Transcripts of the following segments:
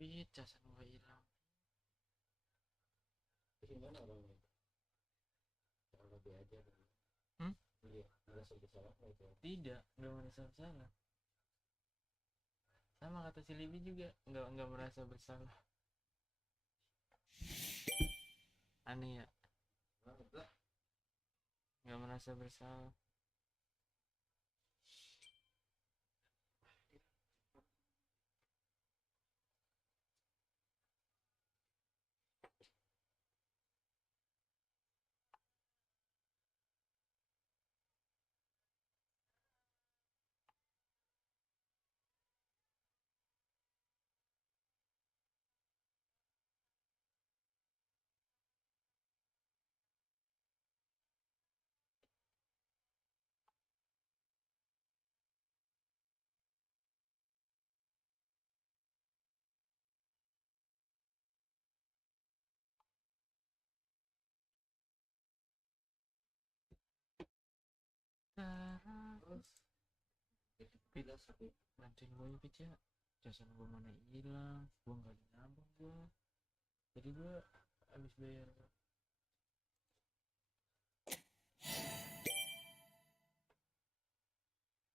Fit casan gua hilang. Gimana orangnya? Cara lebih aja dulu. Iya, merasa bersalah itu. Tidak, nggak merasa bersalah. Sama kata si Libi juga, nggak merasa bersalah. Aneh ya, nggak merasa bersalah. Terus Fit, bantuin gue ya Fit ya. Casan gue mana hilang, gue nggak ada nabung gue. Jadi gue habis bayar.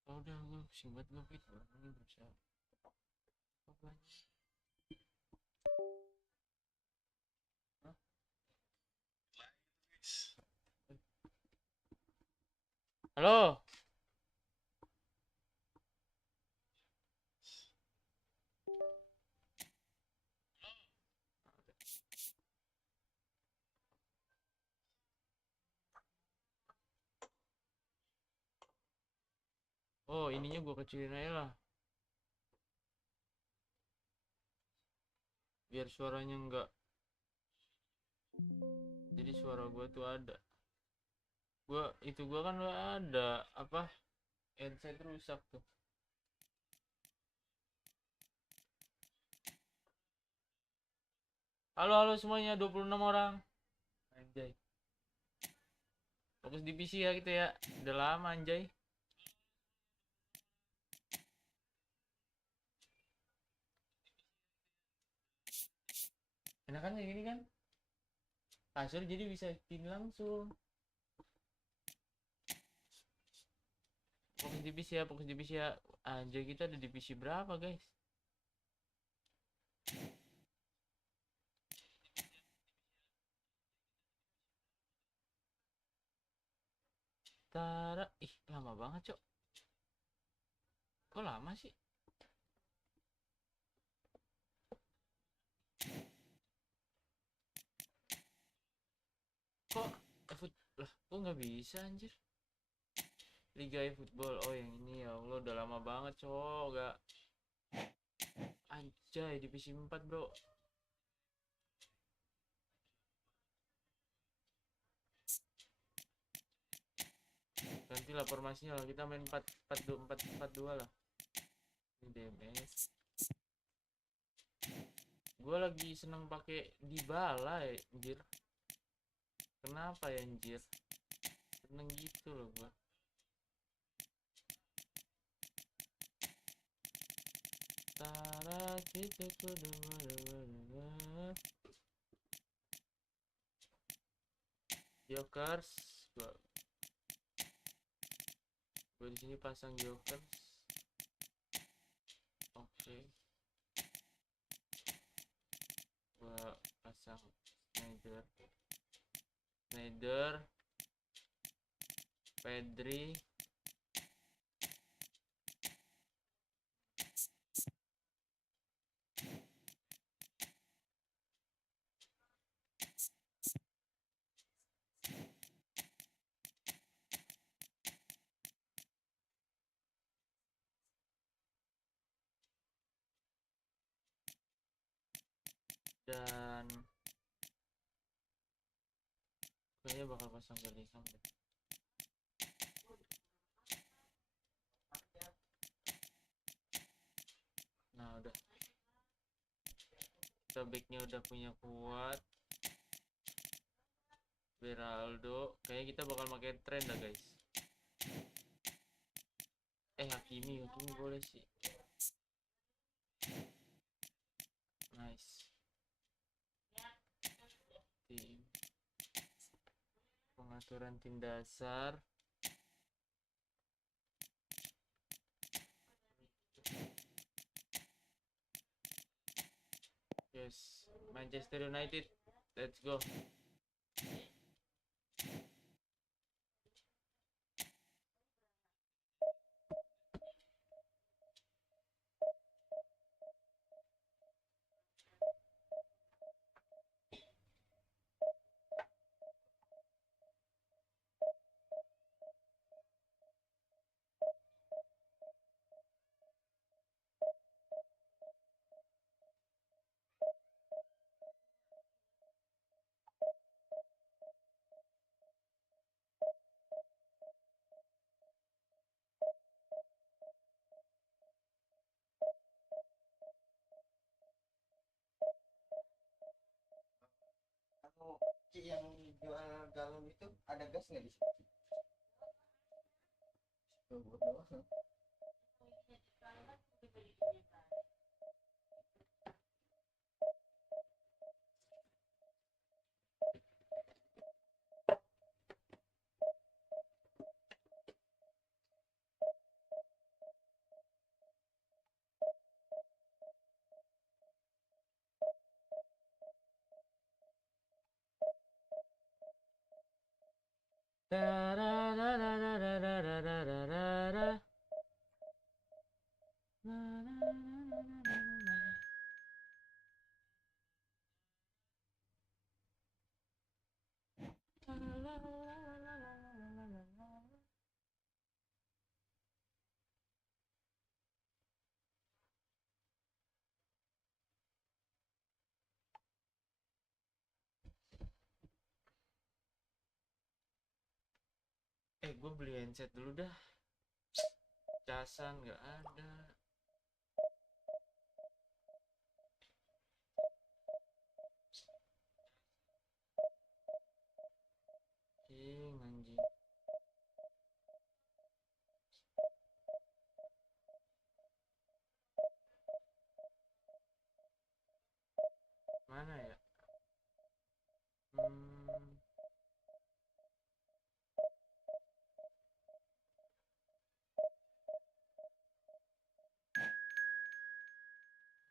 Oh, udah gue pusing banget gue Fit, ini berusaha apa banyak. Hah? Halo. Oh, ininya gue kecilin aja lah, biar suaranya enggak. Jadi suara gue tuh ada. Gue kan udah ada apa, headset rusak tuh. Halo halo semuanya, 26 orang. Anjay. Fokus di PC ya gitu ya. Udah lama anjay. Enakan kayak gini kan? Kasur jadi bisa pin langsung. Fokus di PC ya, fokus di PC ya. Anjay, kita ada di PC berapa guys? Tara, ih lama banget cok. Kok lama sih? Kok lah, kok nggak bisa anjir? Liga eFootball, oh yang ini ya Allah, udah lama banget cok, gak. Anjay, divisi 4 bro. Ganti lah formasinya lah, kita main 4-4-2 lah. Ini DMS. Gue lagi seneng pakai Dybala ya anjir. Kenapa ya anjir? Seneng gitu loh gue. Tara kita kudu mana. Jokers, gue di sini pasang Jokers. Oke. Gue pasang Snyder, Pedri, dan kayaknya bakal pasang Bellingham deh. Nah udah, kita backnya udah punya kuat. Beraldo, kayaknya kita bakal pakai tren dah guys. Hakimi boleh sih. pengaturan tim dasar. Yes, Manchester United, let's go. Yang jual galon itu ada gas nggak di situ? Tuh, doang. Gue beli handset dulu dah. Casan nggak ada. Anjing. Mana ya?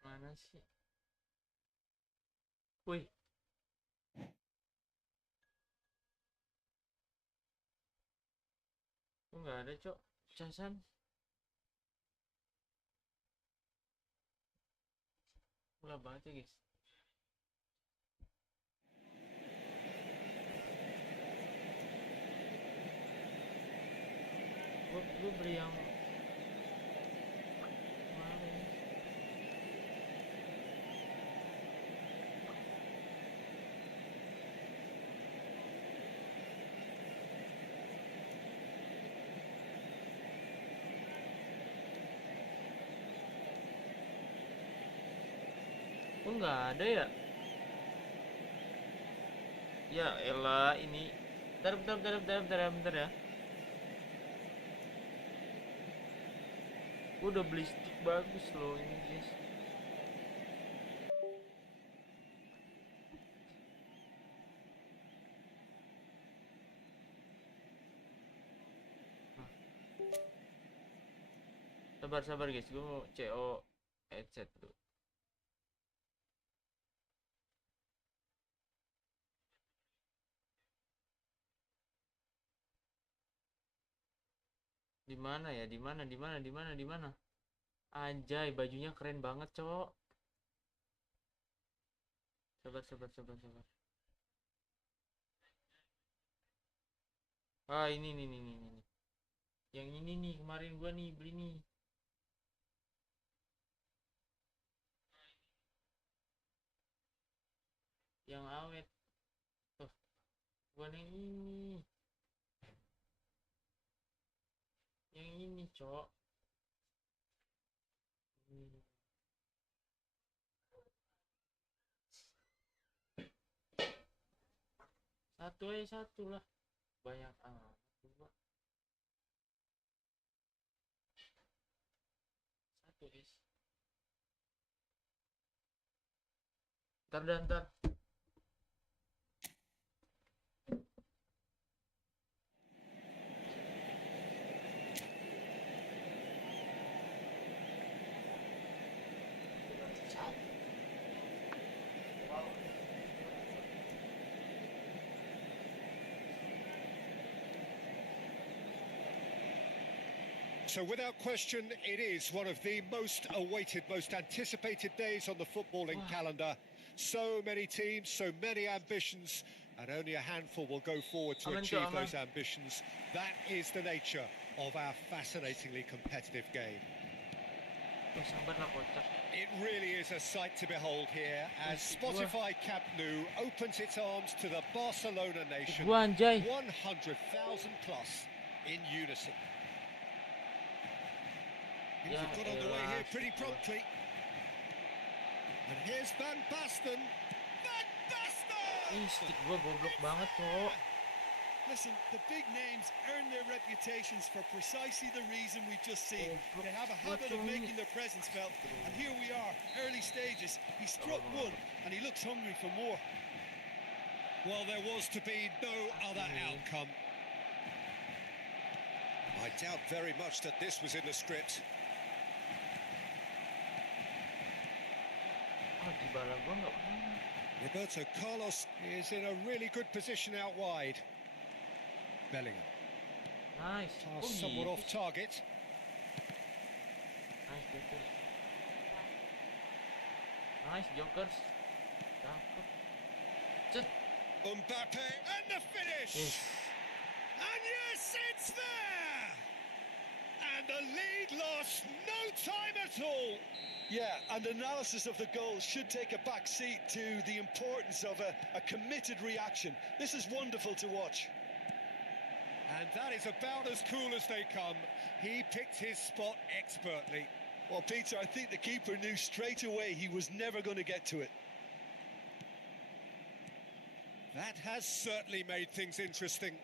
Mana sih? Wih. Kok nggak ada, Cok? Casan. Murah banget ya, guys. Gue beli yang mana ini? Kok nggak ada ya? Ya elah, ini. Bentar ya. Gue udah beli stick bagus loh ini, guys. Sabar guys, gue mau CO headset dulu. Di mana ya? Di mana? Anjay, bajunya keren banget, Cok. Sabar. Ah, ini nih. Yang ini nih, kemarin gua nih beli nih. Yang awet. Tuh, gua yang ini. Yang ini, Cok. Satu lah. Banyak amat gua. Satu, guys. Ntar. So without question, it is one of the most awaited, most anticipated days on the footballing calendar. So many teams, so many ambitions, and only a handful will go forward to achieve those ambitions. That is the nature of our fascinatingly competitive game. It really is a sight to behold here as Spotify Camp Nou opens its arms to the Barcelona nation, 100,000 plus in unison. Things have got underway here pretty promptly. And here's Van Basten. Van Basten! Stick gua goblok banget, Cok. Listen, the big names earn their reputations for precisely the reason we've just seen. They have a habit of making their presence felt, and here we are, early stages. He struck one, and he looks hungry for more. Well, there was to be no other outcome. I doubt very much that this was in the script. Roberto Carlos is in a really good position out wide. Bellingham. Nice. Pass somewhat off target. Nice, Jokers. Mbappe and the finish! Yes. And yes, it's there! And the lead lost no time at all. Yeah, and analysis of the goal should take a back seat to the importance of a committed reaction. This is wonderful to watch. And that is about as cool as they come. He picked his spot expertly. Well, Peter, I think the keeper knew straight away he was never going to get to it. That has certainly made things interesting.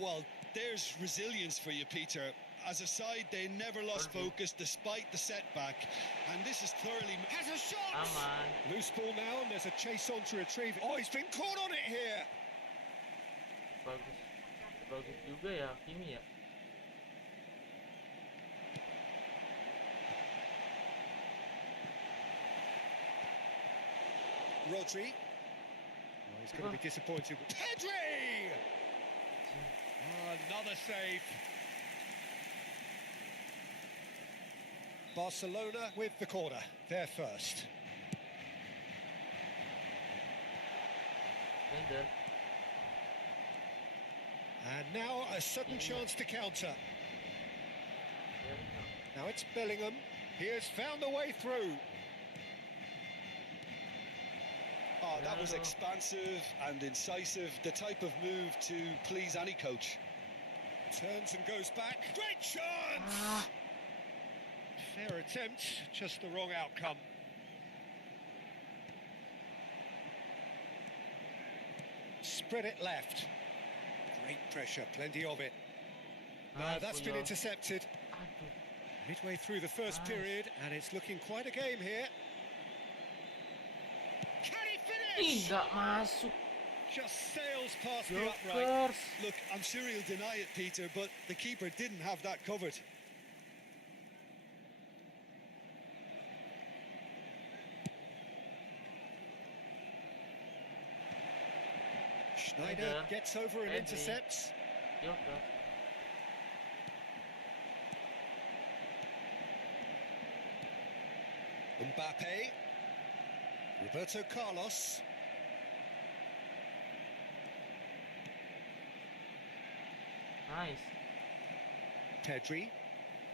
Well, there's resilience for you, Peter. As a side, they never lost focus despite the setback. And this is thoroughly... Has a shot! Loose ball now, and there's a chase on to retrieve it. Oh, he's been caught on it here! Bagus juga ya, Kimi ya. Rodri. Oh, he's going to be disappointed. Pedri! Oh, another save. Barcelona with the corner. They're first. And now a sudden chance to counter. Now it's Bellingham. He has found a way through. Oh, that was expansive and incisive. The type of move to please any coach. Turns and goes back. Great chance! Fair attempt, just the wrong outcome. Spread it left. Great pressure, plenty of it. Now that's been intercepted. Midway through the first period, and it's looking quite a game here. Can he finish? Nggak masuk. Just sails past the upright. Look, I'm sure he'll deny it, Peter, but the keeper didn't have that covered. Schneider gets over and intercepts. Mbappe. Roberto Carlos. Nice. Pedri.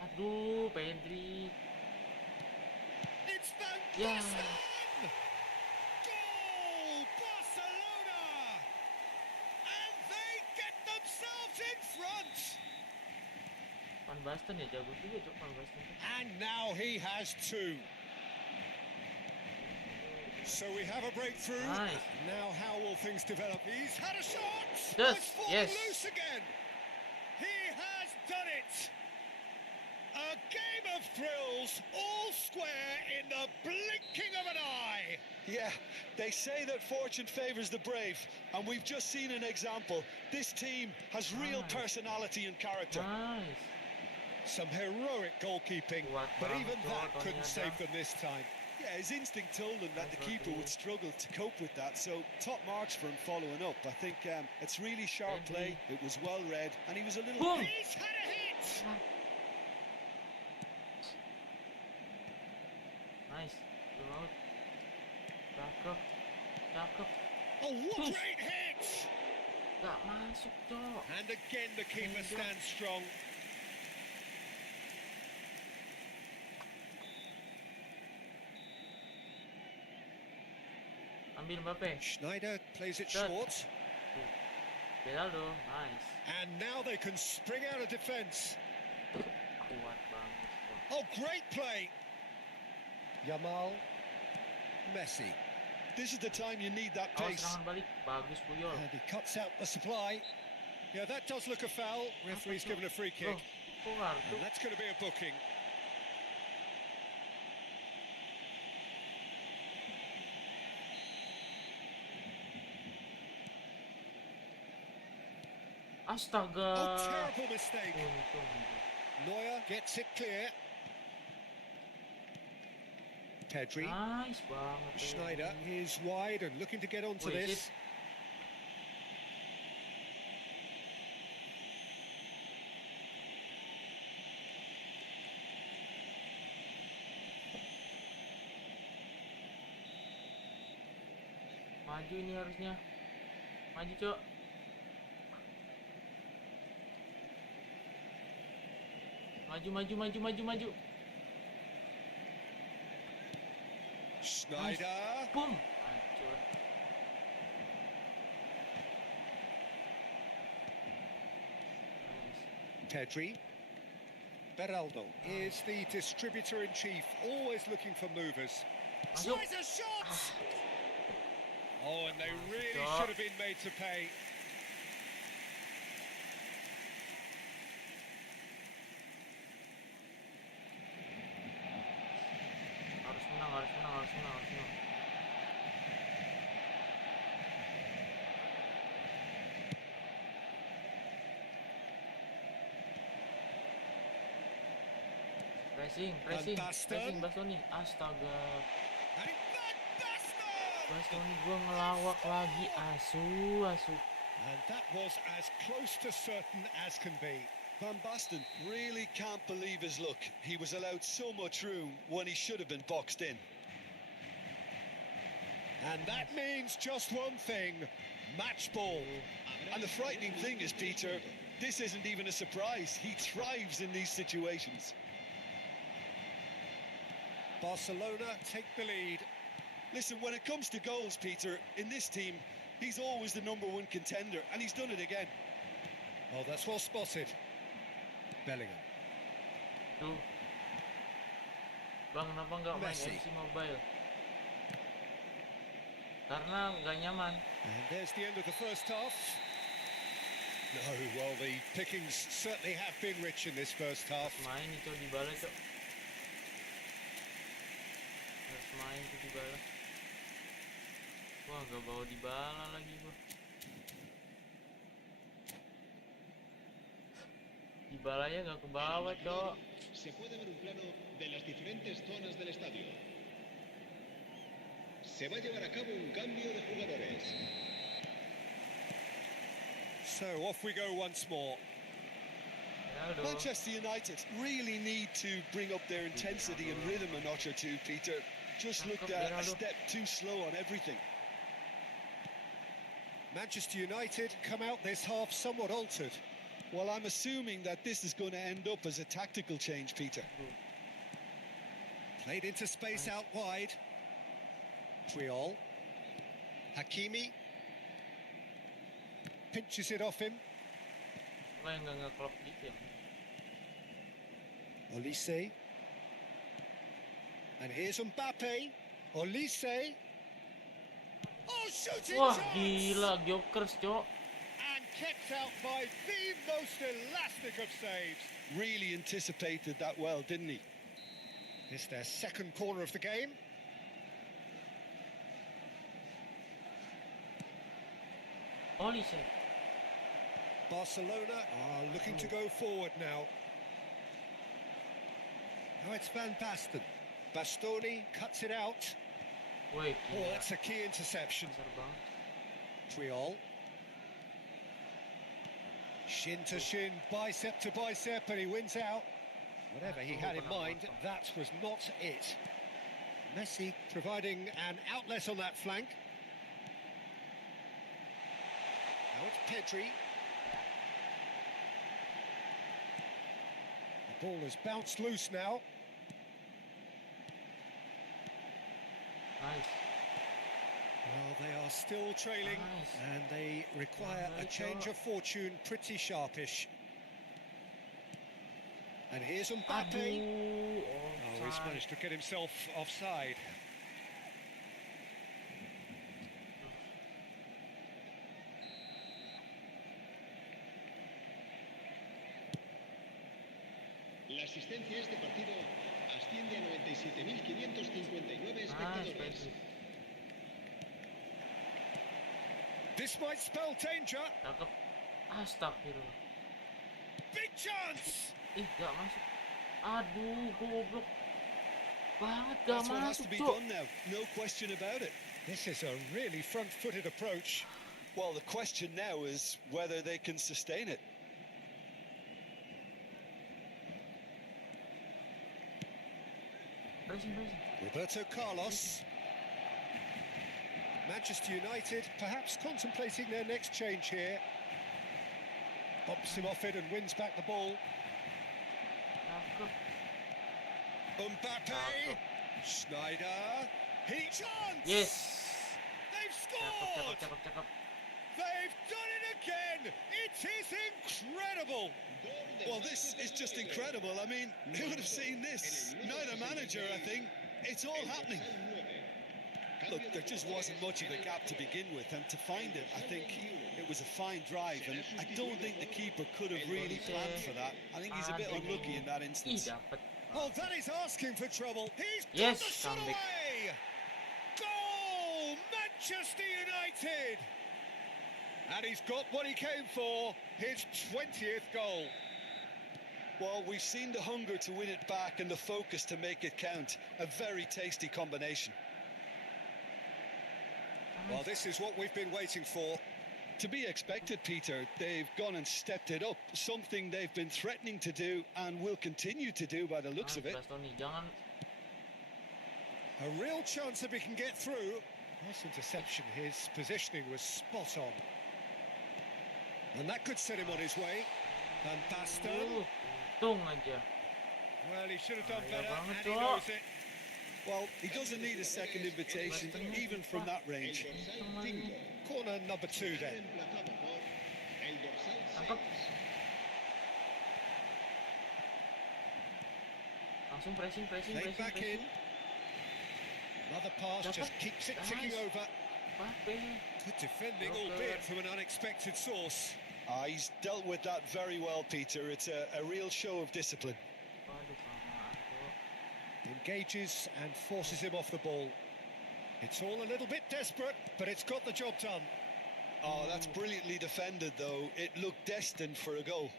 Aduh, Pedri. It's Van Basten! Goal! Barcelona! And they get themselves in front! Van Basten ya, jago juga Cok Van Basten. And now he has two. So we have a breakthrough. Nice. Now how will things develop? He's had a shot! Yes, It's fallen yes. loose again! He has done it! A game of thrills, all square in the blinking of an eye. Yeah, they say that fortune favours the brave, and we've just seen an example. This team has real personality and character. Nice. Some heroic goalkeeping, but even that couldn't save them this time. Yeah, his instinct told him that the keeper would struggle to cope with that, so top marks for him following up. I think it's really sharp play, it was well read, and he was a little... Boom. He's had a hit! Nice. Go out. Cakep. Cakep. Oh, what great hit! Gak masuk, Cok. And again the keeper stands strong. Ambil Mbappe. Schneider plays it Shot. short. Ronaldo. Nice. And now they can spring out of defence. Kuat banget, Cok. Oh, great play! Yamal. Messi. This is the time you need that Awas pace. serangan balik. Bagus Puyol. And he cuts out the supply. Yeah, that does look a foul. Referee's given a free kick. Loh, kok kartu? And that's going to be a booking. Astaga. Oh, terrible mistake. Untung. Neuer gets it clear. Pedri. Nice banget. Schneider is wide and looking to get onto Wait, this. Maju ini harusnya. Maju, Cok. Maju. Schneider. Boom. Hancur. Nice. Pedri. Beraldo is the distributor-in-chief, always looking for movers. Masuk. Tries a shot! Oh, and they really Stop. should have been made to pay. Harus menang. Pressing Bastoni. Astaga. And Van Basten! Bastoni gua ngelawak lagi. Asu. And that was as close to certain as can be. Van Basten really can't believe his luck. He was allowed so much room when he should have been boxed in. And that means just one thing, match ball. And the frightening thing is, Peter, this isn't even a surprise. He thrives in these situations. Barcelona take the lead. Listen, when it comes to goals, Peter, in this team, he's always the number one contender, and he's done it again. Oh, that's well spotted. Bellingham. Tuh. Bang, kenapa nggak main Messi. FC Mobile? Karena nggak nyaman. And there's the end of the first half. No, well, the pickings certainly have been rich in this first half. Main itu di bala, Cok. Harus main itu di bala. Wah, gak bawa di bala lagi gua. Di balanya gak ke bawah, Cok. Se puede ver un plano de las diferentes zonas del estadio. Se va a llevar a cabo un cambio de jugadores. So off we go once more. Ronaldo. Manchester United really need to bring up their intensity and rhythm a notch or two, Peter. Just looked a step too slow on everything. Manchester United come out this half somewhat altered. Well, I'm assuming that this is going to end up as a tactical change, Peter. Played into space out wide. Triol. Hakimi. Pinches it off him. Wah, yang gak nge-clock gitu ya. Olise. And here's Mbappe. Olise. Oh, shooting Wah, chance! gila, Jokers, Cok. And kept out by the most elastic of saves. Really anticipated that well, didn't he? It's their second corner of the game. Olise. Barcelona are looking to go forward now. Now it's Van Basten. Bastoni cuts it out. Woi, Oh, gila. that's a key interception. Besar banget. Triol. Shin to shin, bicep to bicep, and he wins out. Whatever he had in mind, that was not it. Messi providing an outlet on that flank. Now it's Pedri. The ball has bounced loose now. Nice. Well, they are still trailing, and they require a change of fortune pretty sharpish. And here's Mbappe. Aduh, Oh, he's managed to get himself offside. La asistencia a este partido asciende a 97.559 espectadores. This might spell danger. Cakep. Astagfirullah. Big chance. Ih, gak masuk. Aduh, goblok banget, gak That's what has to masuk, be Cok. done now, no question about it. This is a really front-footed approach. Well, the question now is whether they can sustain it. Pressing. Roberto Carlos. Manchester United perhaps contemplating their next change here. Bumps him off it and wins back the ball. Cakep. Mbappe. Schneider. He chance. Yes. They've scored. Cakep. They've done it again. It is incredible. Well, this is just incredible. I mean, who would have seen this? Neither manager, I think. It's all happening. Look, there just wasn't much of a gap to begin with, and to find it, I think it was a fine drive, and I don't think the keeper could have really planned for that. I think he's a bit unlucky in that Ih, instance. dapet. Oh, that is asking for trouble. He's got Yes, the shot comeback. away. Goal, Manchester United. And he's got what he came for, his 20th goal. Well, we've seen the hunger to win it back and the focus to make it count. A very tasty combination. Well, this is what we've been waiting for. To be expected, Peter. They've gone and stepped it up. Something they've been threatening to do and will continue to do by the looks of it. Bastoni, jangan. A real chance if he can get through. Nice interception. His positioning was spot on. And that could set him on his way. Van Basten. Untung aja. Well, he should have done Bahaya better, banget, and he Cok. knows it. Well, he doesn't need a second invitation, even from that range. Corner number 2 then. Reemplazado por el dorsal Tangkap. 6. Langsung pressing. Played back in. Another pass Dapat. just keeps it ticking Nice. over. Mbappe. Good defending, Okay. albeit from an unexpected source. He's dealt with that very well, Peter. It's a real show of discipline. Waduh, kelamaan, Cok. Engages and forces him off the ball. It's all a little bit desperate, but it's got the job done. Oh, that's brilliantly defended, though. It looked destined for a goal.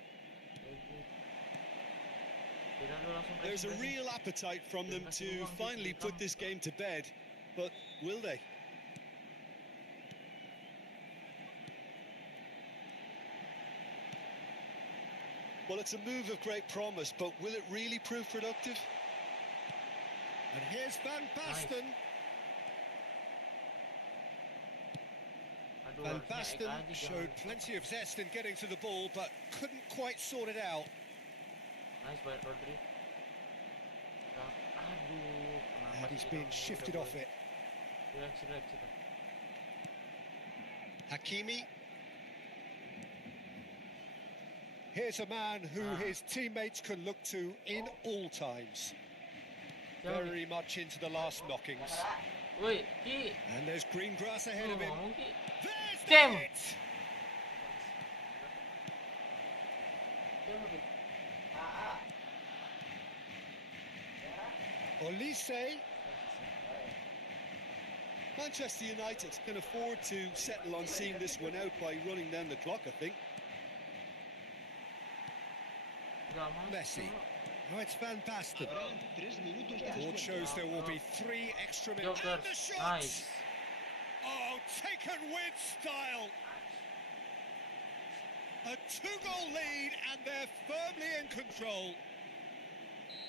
Tidak, langsung There's a pressing. real appetite from them to finally put this game to bed, but will they? Well, it's a move of great promise, but will it really prove productive? And here's Van Basten. Aduh, Van harusnya Basten Eka aja showed jangan. plenty of zest in getting to the ball, but couldn't quite sort it out. Nice by Rodri. Aduh, kenapa And he's sih been kamu shifted udah off it. Relax. Hakimi. Here's a man who his teammates can look to in all times. Jangan. Very much into the last knockings. Woi, Ki. And there's green grass ahead Lu of him. ngomong, Ki. There's the Damn. hit! Olise. Manchester United can afford to settle on seeing this one out by running down the clock, I think. Gak masuk, Messi. Cok. Oh, it's Van Basten. Habrá 3 minutos de Board descuento. shows there will be 3 extra minutes. Joker. And the shot! Nice. Oh, taken with style. A 2-goal lead, and they're firmly in control.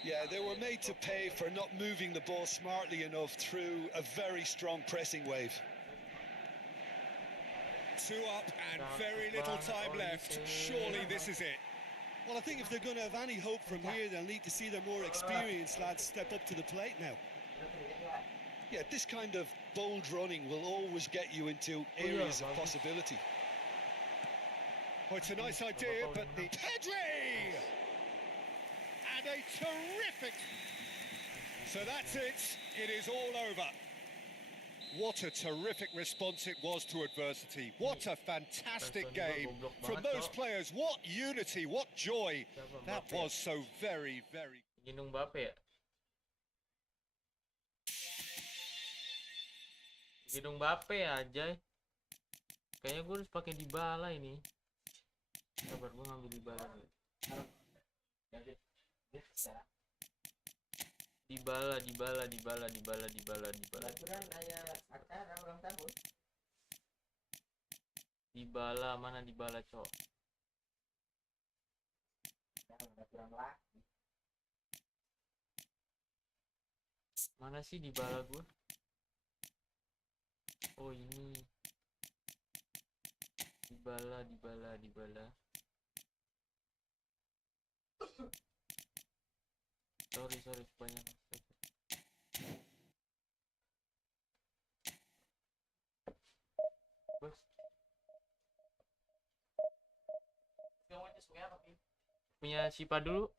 Yeah, they were made to pay for not moving the ball smartly enough through a very strong pressing wave. 2 up and very little time left. Surely this is it. Well, I think if they're going to have any hope from here, they'll need to see their more experienced lads step up to the plate now. Yeah, this kind of bold running will always get you into areas of possibility. Well, it's a nice idea, but the Pedri! And a terrific... So that's it. It is all over. What a terrific response it was to adversity. What a fantastic game from those players. What unity, what joy. That was so very, very... Gendong Mbappe ya? Gendong Mbappe aja. Kayaknya gue harus pakai Dybala ini. Sabar, gue ngambil Dybala dulu. Dybala. Dybala, mana Dybala, cok? Mana sih Dybala gue? Oh ini. Dybala. Sorry banyak. Bos. Punya Sipa dulu.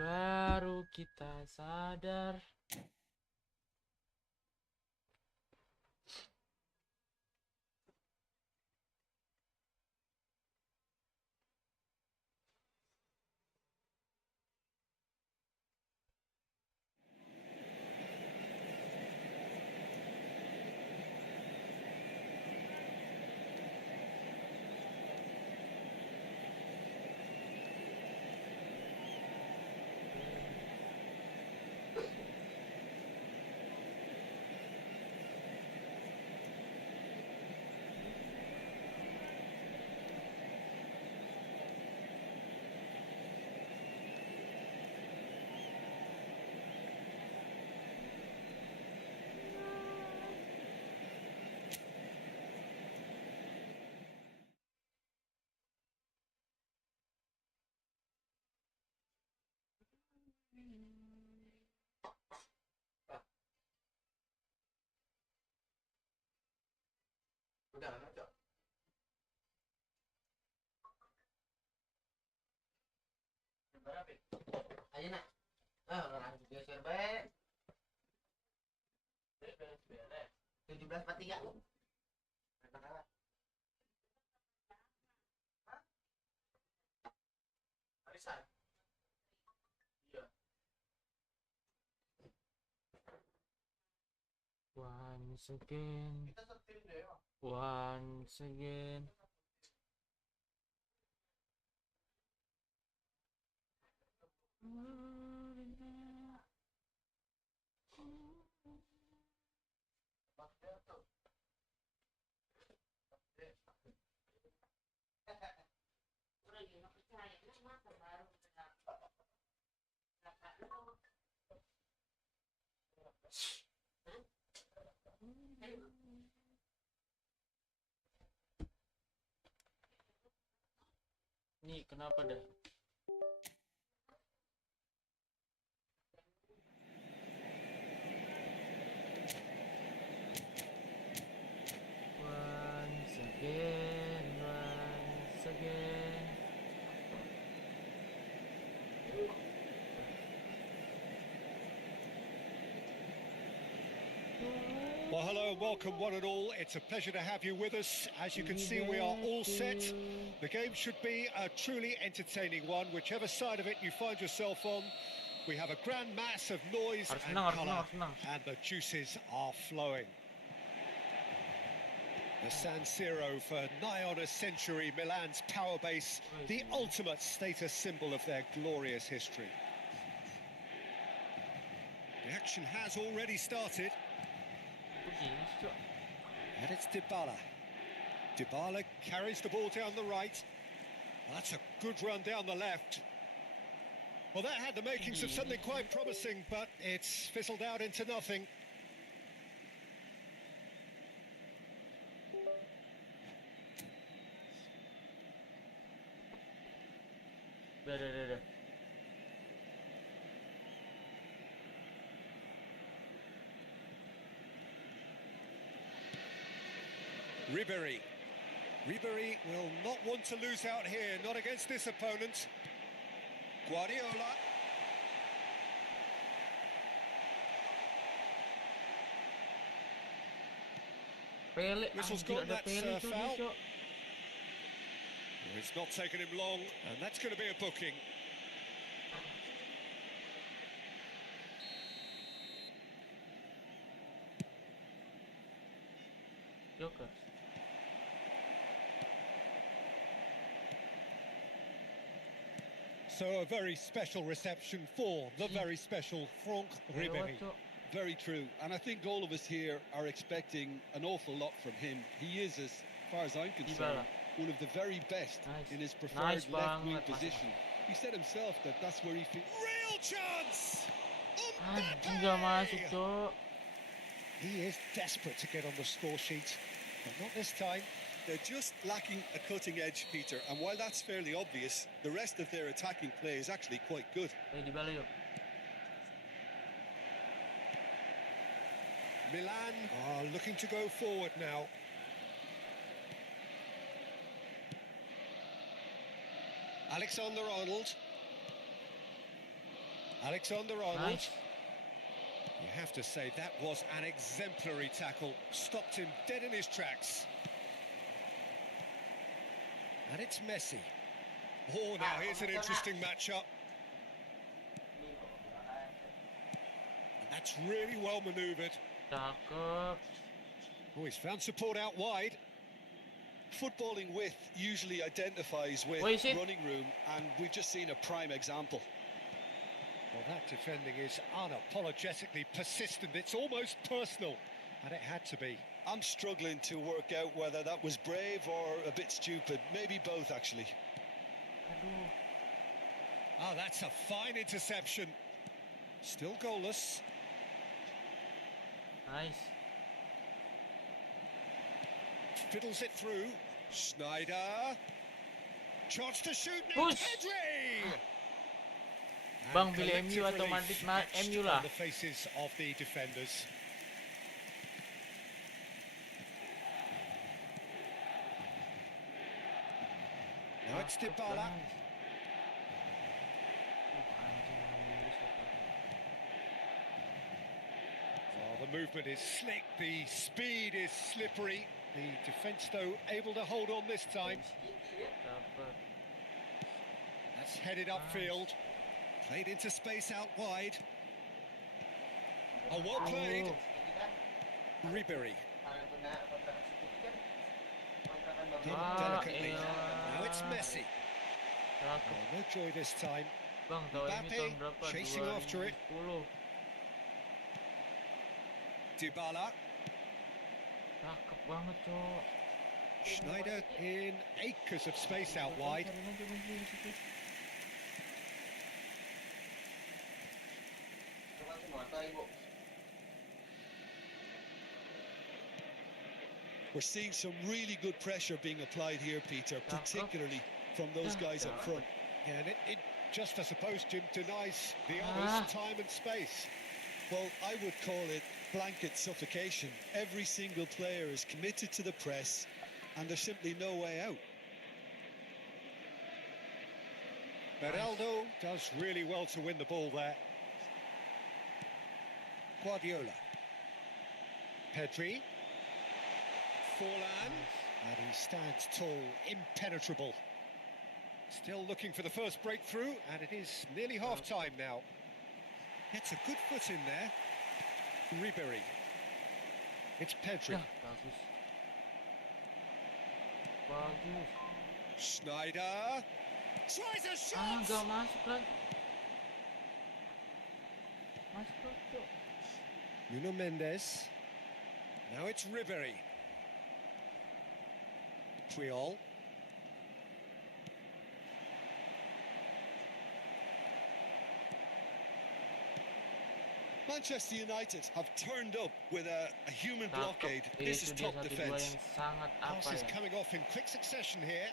Baru kita sadar. Udah kan, Cok? Berapa? Ayo nak. Orang juga share baik. 17:43. Arisan. Iya. Once again. Kita setir deh, Bang. Once again. Nih kenapa dah? Once again. Well, hello and welcome one and all. It's a pleasure to have you with us. As you can see, we are all set. The game should be a truly entertaining one, whichever side of it you find yourself on. We have a grand mass of noise and colour, and the juices are flowing. The San Siro for nigh on a century, Milan's power base, the ultimate status symbol of their glorious history. The action has already started. Begini sih, Cok. And it's Dybala. Dybala carries the ball down the right. That's a good run down the left. Well, that had the makings of something quite promising, but it's fizzled out into nothing. Dah. Ribery. Ribery will not want to lose out here, not against this opponent. Guardiola. Pele, Whistle's anjir gone, ada that's Pele a tuh foul. dia, Cok. It's not taken him long, and that's going to be a booking. Joker. So a very special reception for the very special Franck Lewat, Ribery. Cok. Very true. And I think all of us here are expecting an awful lot from him. He is, as far as I'm concerned, Dybala. one of the very best Nice. in his preferred Nice left-wing banget, Mas. position. He said himself that that's where he feels. Real chance! Anjing gak masuk, Mbappe! Cok. He is desperate to get on the score sheet, but not this time. They're just lacking a cutting edge, Peter, and while that's fairly obvious, the rest of their attacking play is actually quite good. Dybala yuk. Milan are looking to go forward now. Alexander-Arnold. Alexander-Arnold. Nice. You have to say that was an exemplary tackle. Stopped him dead in his tracks. And it's Messi. Oh, now here's an interesting matchup. And that's really well manoeuvred. Cakep. Oh, he's found support out wide. Footballing width usually identifies with What is it? running room, and we've just seen a prime example. Well, that defending is unapologetically persistent. It's almost personal, and it had to be. I'm struggling to work out whether that was brave or a bit stupid. Maybe both, actually. Aduh. Oh, that's a fine interception. Still goalless. Nice. Fiddles it through. Schneider. Chance to shoot now. Push. Pedri! Bang, And pilih MU atau collective Madrid? relief etched MU lah. on the faces of the defenders. Now it's Cakep Dybala. banget. Anjing lurus kata. Well, the movement is slick, the speed is slippery. The defence, though, able to hold on this time. Dapet. That's headed upfield. Played into space out wide. Oh, well played. Aduh. Ribery. Did Ah, delicately. elah. Now it's Messi. Cakep. Oh, no joy this time. Bang, tahu MU Mbappe tahun berapa? chasing after it. 2010. Dybala. Cakep banget, Cok. Schneider in acres of space out wide. Cari aja MU di situ. We're seeing some really good pressure being applied here, Peter, particularly from those guys up front. Yeah, and it just, I suppose, Jim, denies the Ah. others time and space. Well, I would call it blanket suffocation. Every single player is committed to the press, and there's simply no way out. Beraldo does really well to win the ball there. Guardiola. Pedri. Forlan. And he stands tall, impenetrable. Still looking for the first breakthrough, and it is nearly half-time now. Gets a good foot in there. Ribery. It's Pedri. Ya, bagus. bagus. Schneider tries a shot. Nggak masuk lagi. Masuk Cok. Nuno Mendes. Now it's Ribery. Triol. Manchester United have turned up with a human blockade. This is top defence. Passes coming off in quick succession here.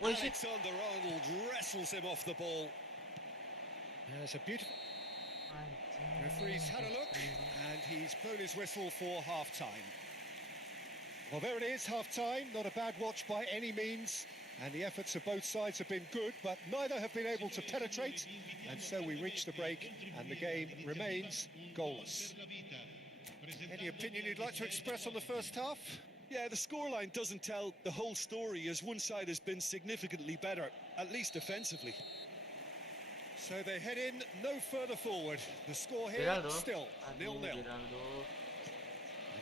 What is it? Alexander-Arnold wrestles him off the ball. There's a beautiful... Referee's had a look, and he's blown his whistle for half-time. Well, there it is, half-time. Not a bad watch by any means. And the efforts of both sides have been good, but neither have been able to penetrate. And so we reach the break, and the game remains goalless. Any opinion you'd like to express on the first half? Yeah, the scoreline doesn't tell the whole story, as one side has been significantly better, at least defensively. So they head in no further forward. The score here still 0-0. And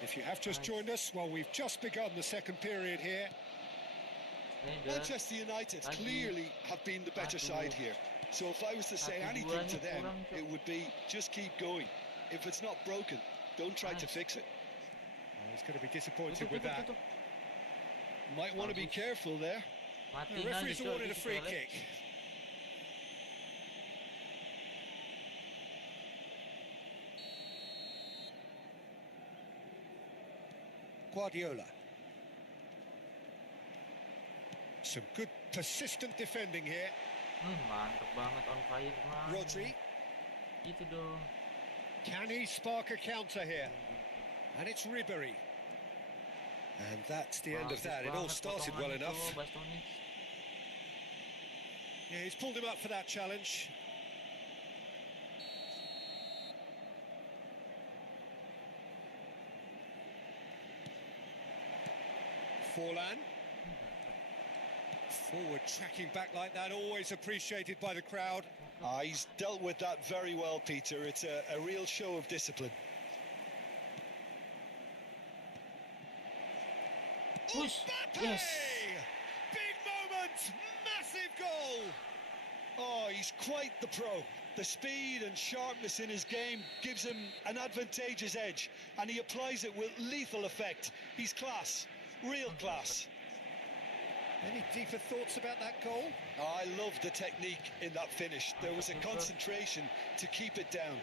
if you have just joined us, well, we've just begun the second period here. Manchester United clearly have been the better side here. So if I was to say anything to them, it would be just keep going. If it's not broken, don't try to fix it. Well, he's going to be disappointed with that. Might want to be careful there. The referee's awarded a free kick. Guardiola. Some good persistent defending here. Mantap banget, on fire banget. Rodri. Itu dong. Can he spark a counter here? And it's Ribery. And that's the end of that. It all started well enough. Yeah, he's pulled him up for that challenge. Forlan. Forward tracking back like that, always appreciated by the crowd. He's dealt with that very well, Peter. It's a real show of discipline. Push. Mbappe! Yes. Big moment, massive goal. Oh, he's quite the pro. The speed and sharpness in his game gives him an advantageous edge, and he applies it with lethal effect. He's class, real class. Any deeper thoughts about that goal? I love the technique in that finish. There was a concentration to keep it down.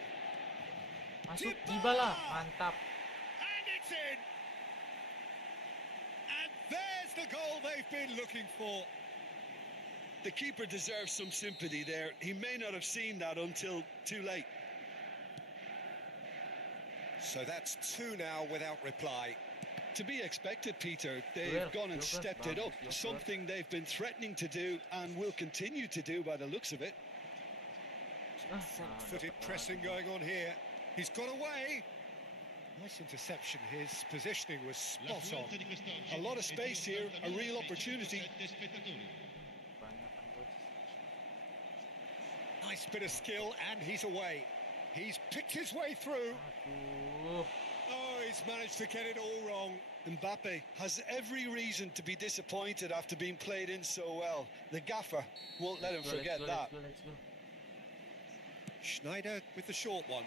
Masuk, Dybala, mantap. And it's in. And there's the goal they've been looking for. The keeper deserves some sympathy there. He may not have seen that until too late. So that's two now without reply. To be expected, Peter. They've gone and stepped it up. Something they've been threatening to do and will continue to do by the looks of it. Front-footed pressing going on here. He's got away. Nice interception. His positioning was spot on. A lot of space here, a real opportunity. Nice bit of skill, and he's away. He's picked his way through. Oh, he's managed to get it all wrong. Mbappe has every reason to be disappointed after being played in so well. The gaffer won't let him forget that. Let's go. Schneider with the short one.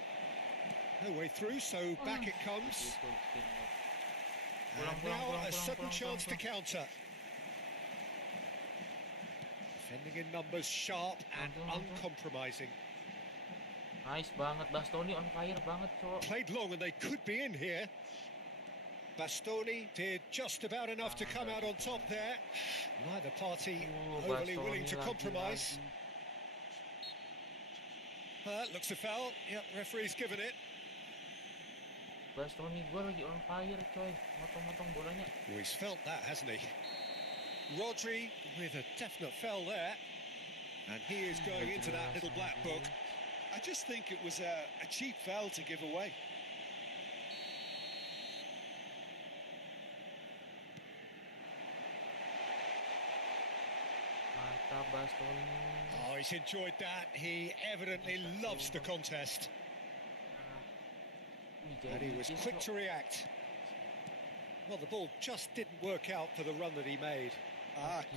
No way through, so back it comes. And now a sudden chance to counter. Defending in numbers, sharp and uncompromising. Nice banget, Bastoni on fire banget, Cok. Played long and they could be in here. Bastoni did just about enough to come out on top there. Neither party overly willing to compromise. Looks a foul. Yep, referee's given it. Bastoni gue lagi on fire, coy. Motong-motong bolanya. Well, he's felt that, hasn't he? Rodri with a definite foul there. And he is going into that little black book. I just think it was a cheap foul to give away. Mantap, Bastoni. Oh, he's enjoyed that. He evidently loves the contest. And he was quick to react. Well, the ball just didn't work out for the run that he made.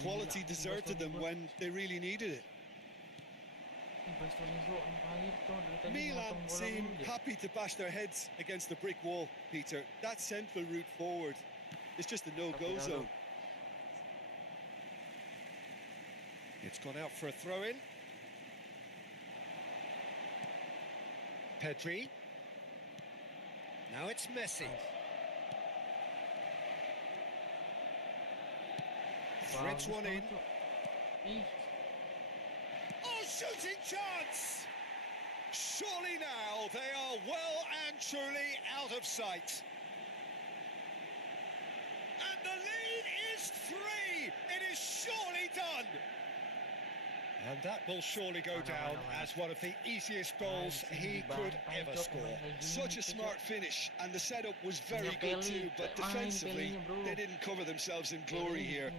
Quality deserted them when they really needed it. Milan seem happy to bash their heads against the brick wall, Peter. That central route forward is just a no-go zone. It's gone out for a throw-in. Pedri. Now it's Messi. Threads one in. Oh, shooting chance! Surely now they are well and truly out of sight. And the lead is 3. It is surely done. And that will surely go down as one of the easiest goals he could ever score. Such a smart finish, and the setup was very good too, but defensively, they didn't cover themselves in glory here.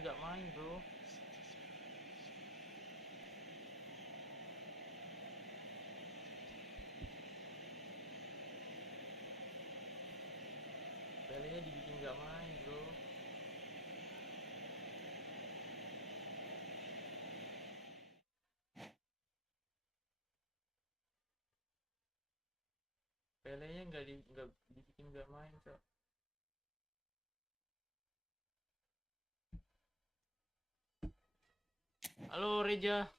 Pelenya nggak dibikin nggak main, Cok. Halo Reja.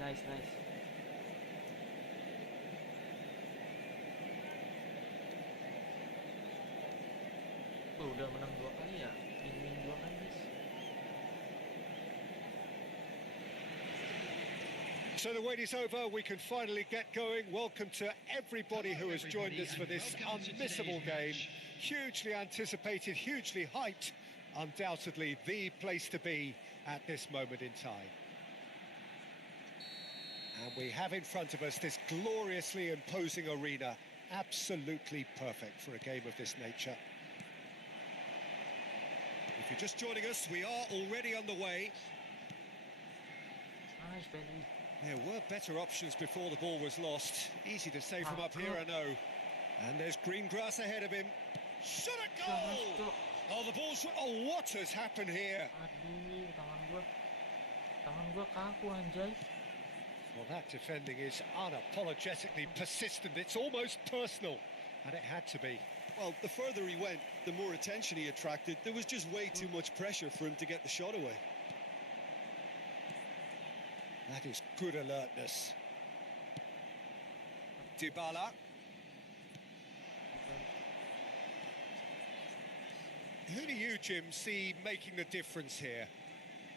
Nice. Udah menang 2 kali ya. Ini 2 kali, guys. So the wait is over, we can finally get going. Welcome to everybody who has joined us for this unmissable game. Hugely anticipated, hugely hyped, undoubtedly the place to be at this moment in time. And we have in front of us this gloriously imposing arena, absolutely perfect for a game of this nature. If you're just joining us, we are already on the way. Nice, baby. There were better options before the ball was lost. Easy to say from up here, I know. And there's green grass ahead of him. Shot a goal! Oh, the ball's... Oh, what has happened here? Aduh, tangan gua kaku, anjay. Well, that defending is unapologetically persistent. It's almost personal, and it had to be. Well, the further he went, the more attention he attracted. There was just way too much pressure for him to get the shot away. That is good alertness. Dybala. Who do you, Jim, see making the difference here?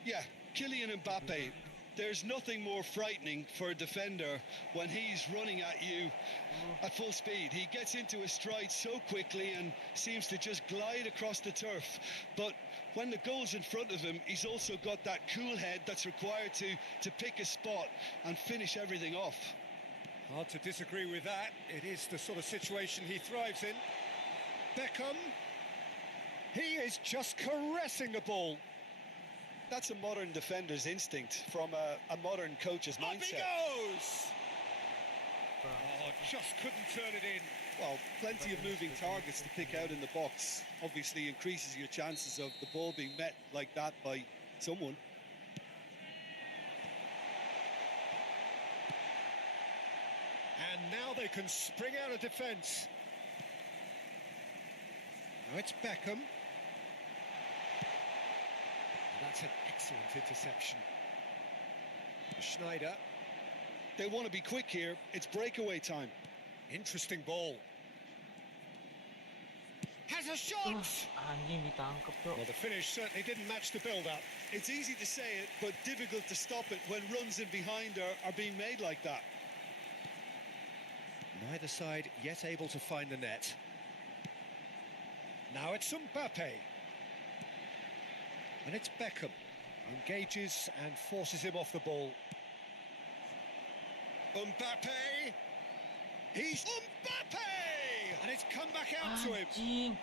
Yeah, Kylian Mbappe. There's nothing more frightening for a defender when he's running at you at full speed. He gets into his stride so quickly and seems to just glide across the turf. But when the goal's in front of him, he's also got that cool head that's required to pick a spot and finish everything off. Hard to disagree with that. It is the sort of situation he thrives in. Beckham. He is just caressing the ball. That's a modern defender's instinct from a modern coach's Up he mindset. goes! Oh, just couldn't turn it in. Well, plenty of moving targets to pick out in the box. Obviously increases your chances of the ball being met like that by someone. And now they can spring out of defence. Now it's Beckham. That's an excellent interception. Schneider. They want to be quick here. It's breakaway time. Interesting ball. Has a shot! Anjing ditangkep, Cok. Well, the finish certainly didn't match the build-up. It's easy to say it, but difficult to stop it when runs in behind are being made like that. Neither side yet able to find the net. Now it's Mbappe. And it's Beckham. Engages and forces him off the ball. Mbappe! He's Mbappe! And it's come back out to him. Anjing.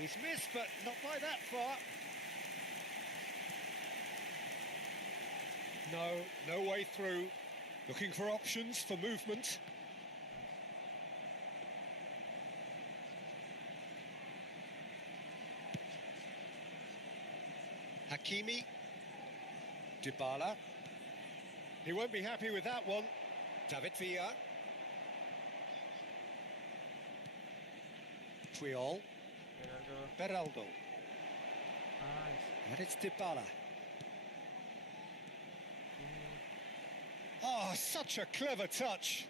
He's missed, but not by that far. No way through. Looking for options for movement. Hakimi. Dybala. He won't be happy with that one. David Villa. Triol. Beraldo. Nice. And it's Dybala. Oh, such a clever touch.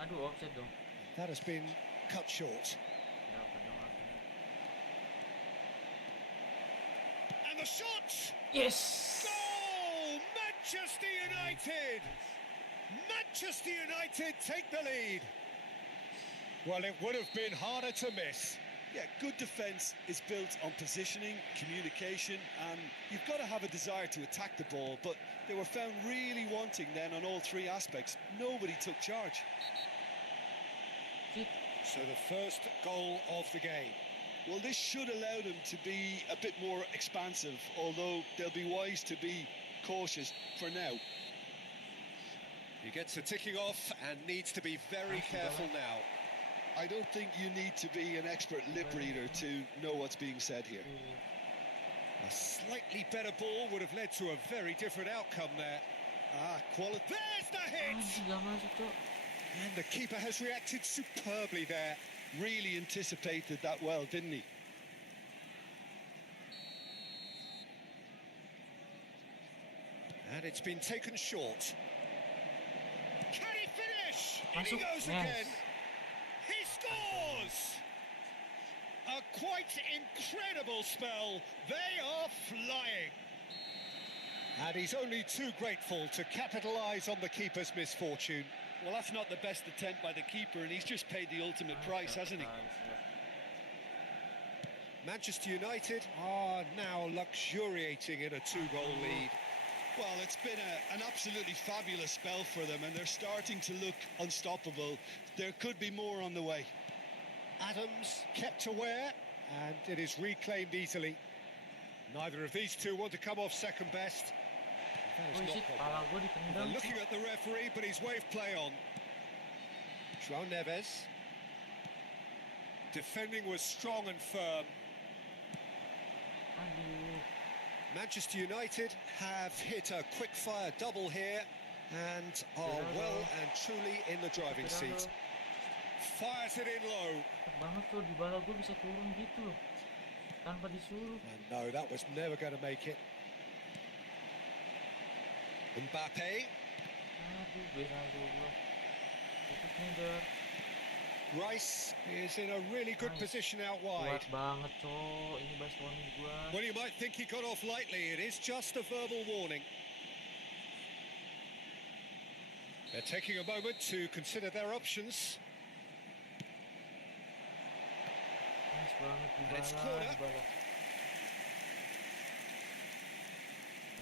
Aduh, offset dong. That has been cut short. Dapat dong aku. And the shot! Yes. Goal! Manchester United! Manchester United take the lead. Well, it would have been harder to miss. Yeah, good defence is built on positioning, communication, and you've got to have a desire to attack the ball, but they were found really wanting then on all three aspects. Nobody took charge. So the first goal of the game. Well, this should allow them to be a bit more expansive, although they'll be wise to be cautious for now. He gets a ticking off and needs to be very careful now. I don't think you need to be an expert lip reader to know what's being said here. A slightly better ball would have led to a very different outcome there. Quality. There's the hit! Anjing, gak masuk, Cok. And the keeper has reacted superbly there. Really anticipated that well, didn't he? And it's been taken short. Can he finish? In he Masuk. goes Yes. again. He scores! A quite incredible spell. They are flying. And he's only too grateful to capitalise on the keeper's misfortune. Well, that's not the best attempt by the keeper, and he's just paid the ultimate price, hasn't he? Manchester United are now luxuriating in a two-goal lead. Well, it's been an absolutely fabulous spell for them, and they're starting to look unstoppable. There could be more on the way. Adams kept aware, and it is reclaimed easily. Neither of these two want to come off second best. That is Oh, not shit, possible. pala gue They're ditendang. looking at the referee, but he's waved play on. João Neves. Defending was strong and firm. Aduh. Manchester United have hit a quick-fire double here and are well and truly in the driving seat. Fires it in low. Cepet banget tuh, di bala gue bisa turun gitu loh. Tanpa disuruh. And no, that was never going to make it. Mbappe. Aduh, beda gue. Itu Schneider. Rice is in a really good Nice. position out wide. Kuat banget, Cok. Ini Bastoni gue. Well, you might think he got off lightly. It is just a verbal warning. They're taking a moment to consider their options. Nice banget di And it's bala, corner. di bala.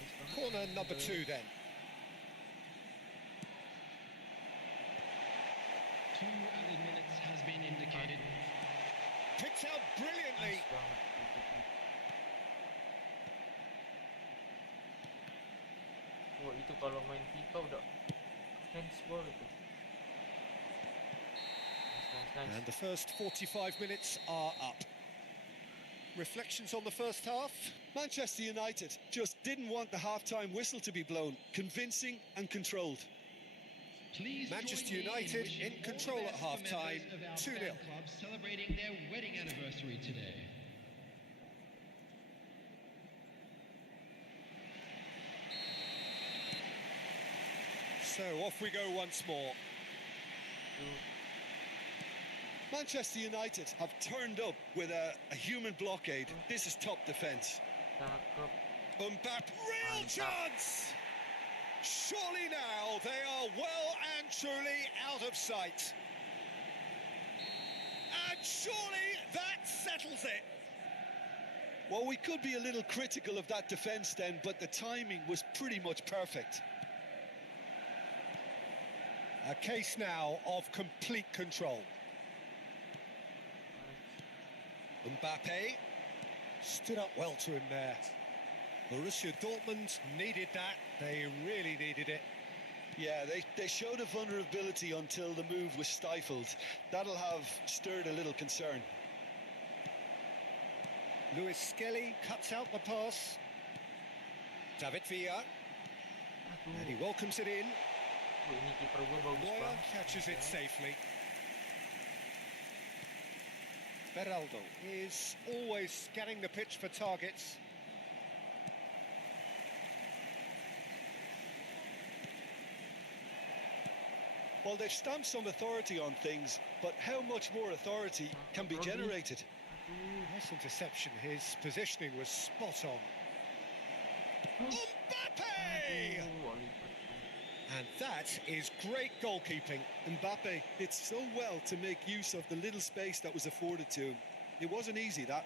Nice banget. Corner number 2 then. 2 added minutes has been indicated. Picked out brilliantly. Wah, itu kalau main FIFA udah handsball itu. Nice. And the first 45 minutes are up. Reflections on the first half? Manchester United just didn't want the half-time whistle to be blown. Convincing and controlled. Please Manchester join me United wishing in all control the at best for half-time, members of our 2-0. fan club celebrating their wedding anniversary today. So off we go once more. Manchester United have turned up with a human blockade. This is top defence. Cakep. Mbappe, real chance! Surely now they are well and truly out of sight. And surely that settles it. Well, we could be a little critical of that defence then, but the timing was pretty much perfect. A case now of complete control. Mbappe stood up well to him there. Borussia Dortmund needed that. They really needed it. Yeah, they showed a vulnerability until the move was stifled. That'll have stirred a little concern. Luis Skelly cuts out the pass. David Villa. And he welcomes it in. Ini kiper gue bagus Neuer banget. catches it safely. Beraldo is always scanning the pitch for targets. Well, they've stamped some authority on things, but how much more authority can be generated? Nice interception. His positioning was spot on. Mbappe! And that is great goalkeeping. Mbappe did so well to make use of the little space that was afforded to him. It wasn't easy, that.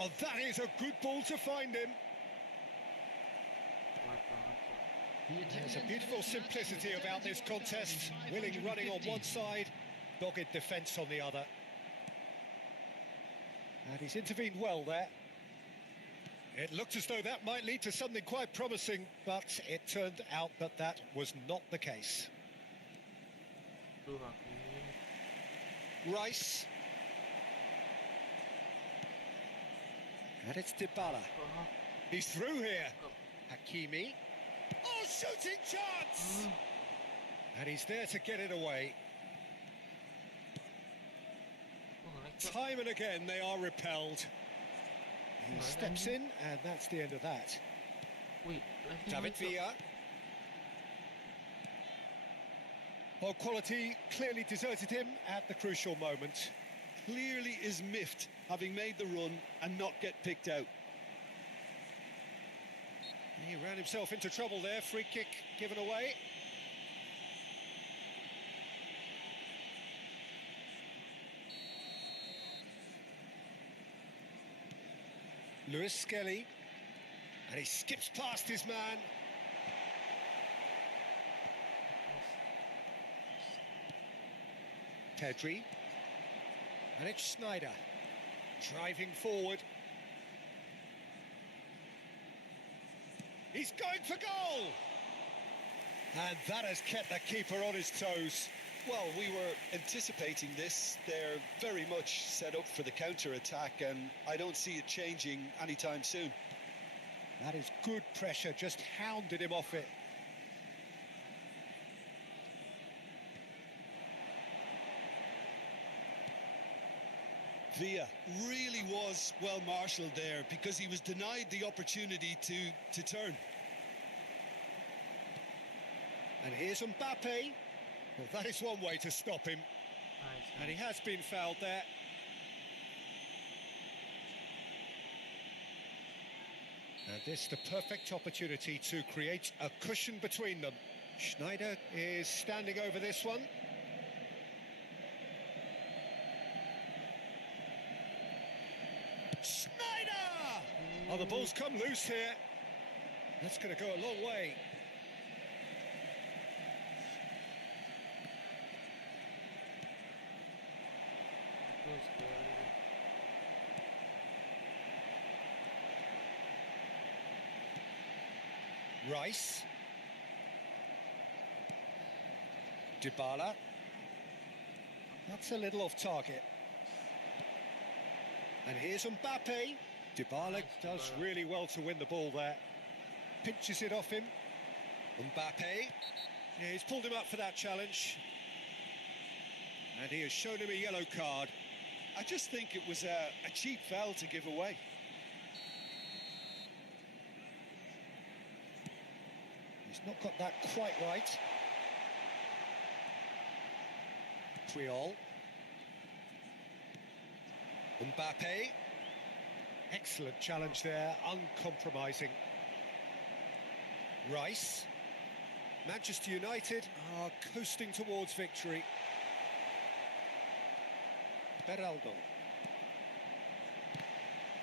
Oh, that is a good ball to find him. There's a beautiful simplicity about this contest. Willing running on one side, dogged defence on the other. And he's intervened well there. It looked as though that might lead to something quite promising, but it turned out that that was not the case. Rice. And it's Dybala. He's through here. Hakimi. Oh, shooting chance! And he's there to get it away. Time and again they are repelled. He steps in, and that's the end of that. David Villa. Well, quality clearly deserted him at the crucial moment. Clearly is miffed, having made the run and not get picked out. He ran himself into trouble there. Free kick given away. Luis Skelly, and he skips past his man. Pedri, and it's Schneider, driving forward. He's going for goal! And that has kept the keeper on his toes. Well, we were anticipating this. They're very much set up for the counter-attack, and I don't see it changing anytime soon. That is good pressure, just hounded him off it. Villa really was well marshalled there because he was denied the opportunity to turn. And here's Mbappe. Well, that is one way to stop him. And he has been fouled there. And this the perfect opportunity to create a cushion between them. Schneider is standing over this one. Schneider! the ball's come loose here. That's going to go a long way. Rice. Dybala. That's a little off target. And here's Mbappe. Dybala does really well to win the ball there. Pinches it off him. Mbappe. Yeah, he's pulled him up for that challenge. And he has shown him a yellow card. I just think it was a cheap foul to give away. He's not got that quite right. Puyol. Mbappe. Excellent challenge there, uncompromising. Rice. Manchester United are coasting towards victory. Beraldo.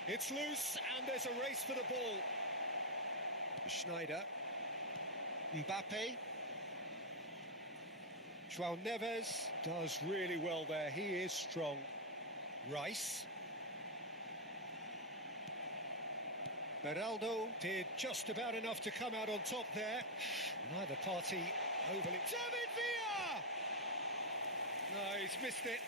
It's loose and there's a race for the ball. Schneider. Mbappe. João Neves does really well there. He is strong. Rice. Beraldo did just about enough to come out on top there. Neither party overly... David Villa! No, he's missed it.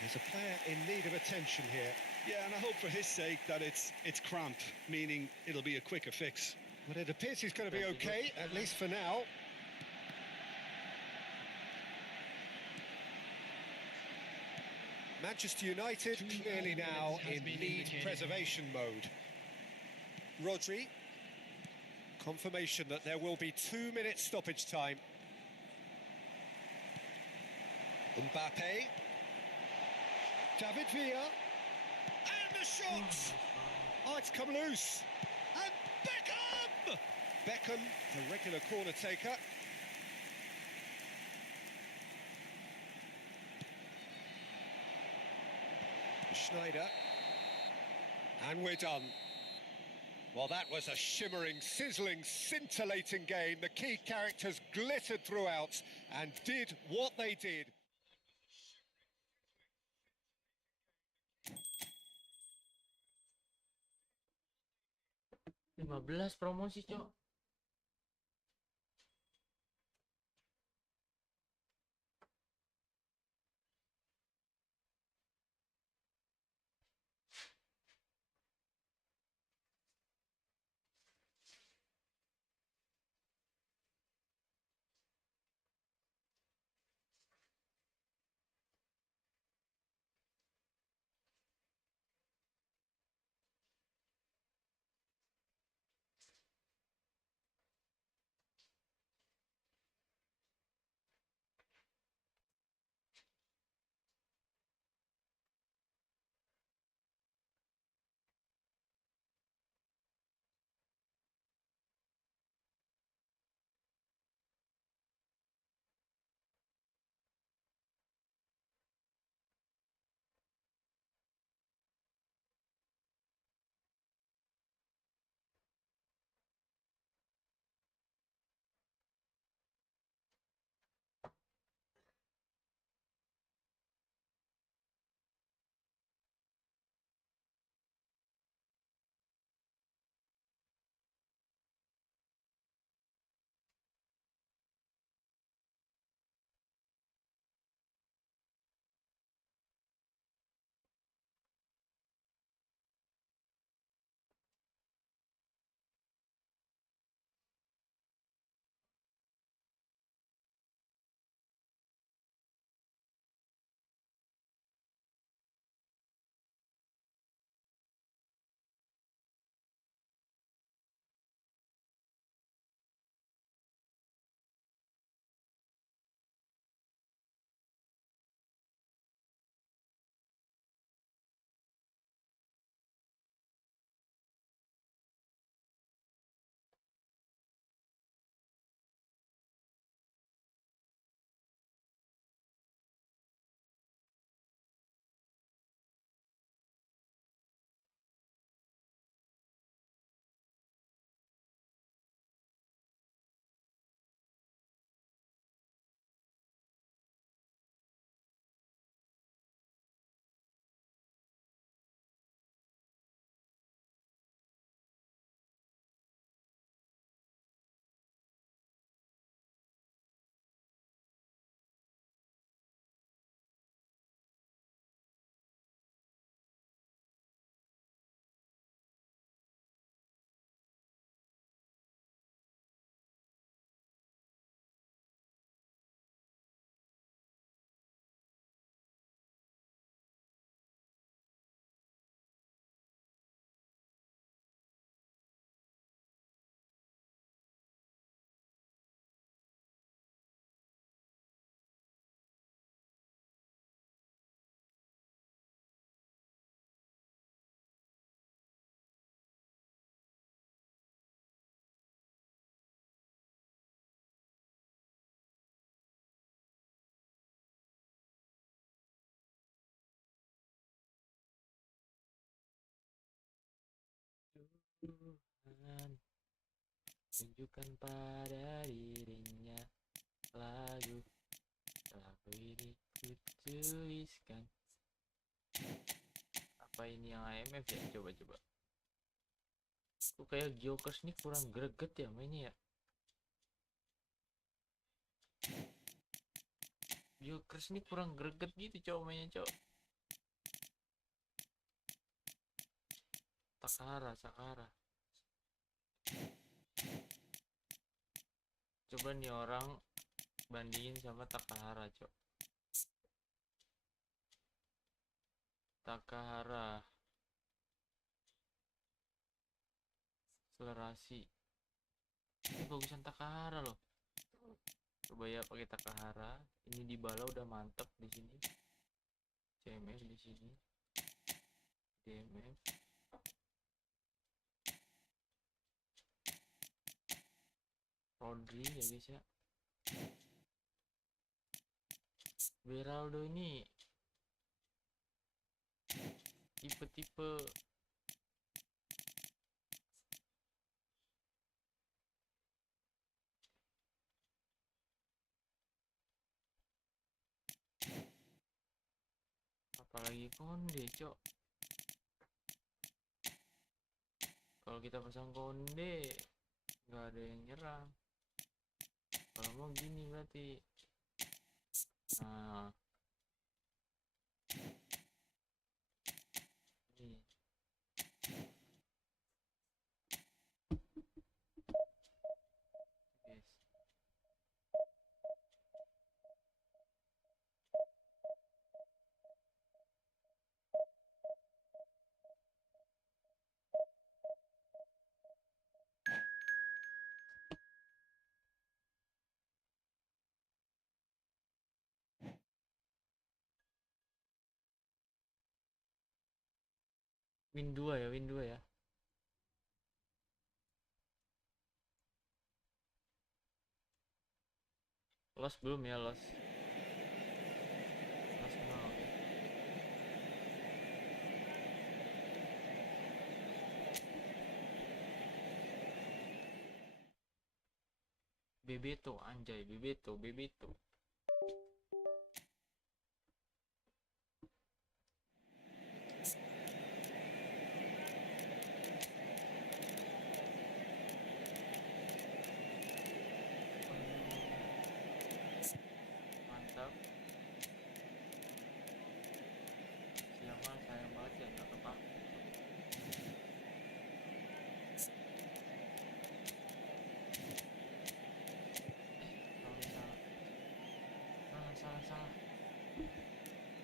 There's a player in need of attention here. Yeah, and I hope for his sake that it's cramped, meaning it'll be a quicker fix. But it appears he's going to be okay, at least for now. Manchester United clearly now in lead preservation mode. Rodri. Confirmation that there will be 2-minute stoppage time. Mbappe. David Villa. And the shot! Oh, it's come loose. And Beckham! Beckham, the regular corner taker. Schneider. And we're done. Well, that was a shimmering, sizzling, scintillating game. The key characters glittered throughout and did what they did. Promosi, Cok. Tuhan tunjukkan pada dirinya lagu ini kutuliskan. Apa ini yang IMF ya? Coba kok kayak Jokers nih kurang greget ya mainnya ya. Jokers nih kurang greget gitu cowok mainnya cowok. Sakara coba nih orang bandingin sama Takahara cok. Takahara akselerasi ini bagusan Takahara loh. Coba ya pakai Takahara. Ini Dybala udah mantep di sini. CMF di sini. DMF. Rodri ya guys ya. Beraldo ini tipe-tipe apalagi Konde cok. Kalau kita pasang Konde nggak ada yang nyerang. Kalau mau gini berarti nah ini guys. Win 2 ya. Lost belum ya, lost menang, oke. Bebeto anjay, Bebeto. Mantap. Siapa sayang banget ya nggak kepak. Salah. Sorry, salah.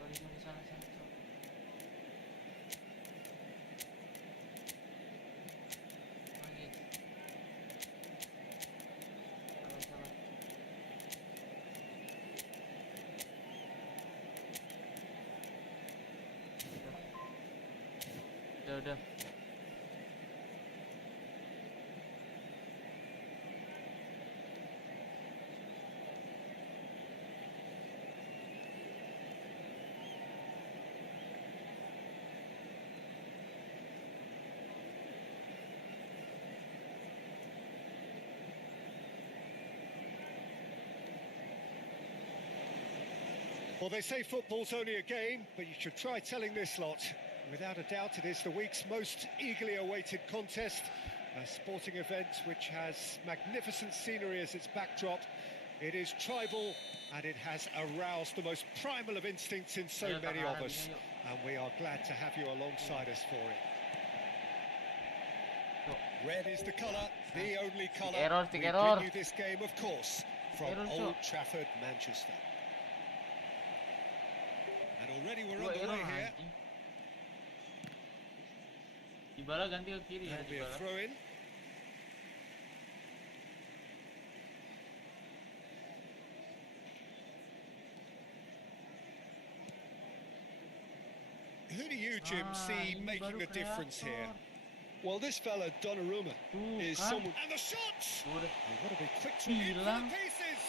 Lagi. Salah. Udah. Well, they say football's only a game, but you should try telling this lot. Without a doubt, it is the week's most eagerly awaited contest, a sporting event which has magnificent scenery as its backdrop. It is tribal, and it has aroused the most primal of instincts in so many of us, and we are glad to have you alongside us for it. Red is the colour, the only colour. We bring you this game, of course, from Old Trafford, Manchester. And already we're on the way here. Dybala ganti ke kiri ya, That'll be a throw in. Who do you, Jim, see making the difference here? Well, this fella, Donnarumma, is someone... And the shots! You've got to be quick to read for the pieces!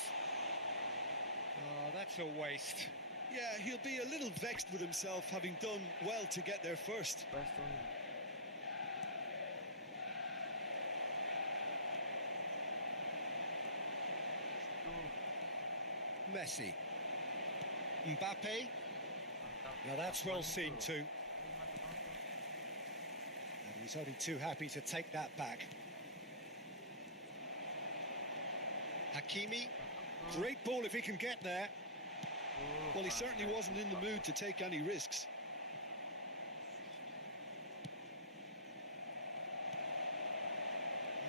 Oh, that's a waste. Yeah, he'll be a little vexed with himself, having done well to get there first. Messi. Mbappe. Now that's well seen too. And he's only too happy to take that back. Hakimi. Great ball if he can get there. Well, he certainly wasn't in the mood to take any risks.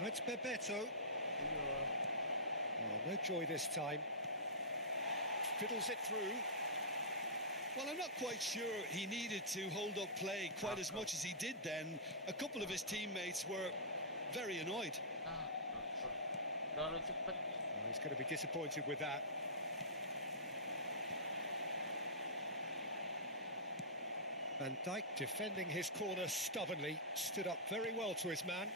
Now it's Bebeto. Oh, no joy this time. Fiddles it through. Well, I'm not quite sure he needed to hold up play quite as much as he did then. A couple of his teammates were very annoyed. Terlalu cepat. Oh, he's going to be disappointed with that. Van Dijk defending his corner stubbornly, stood up very well to his man.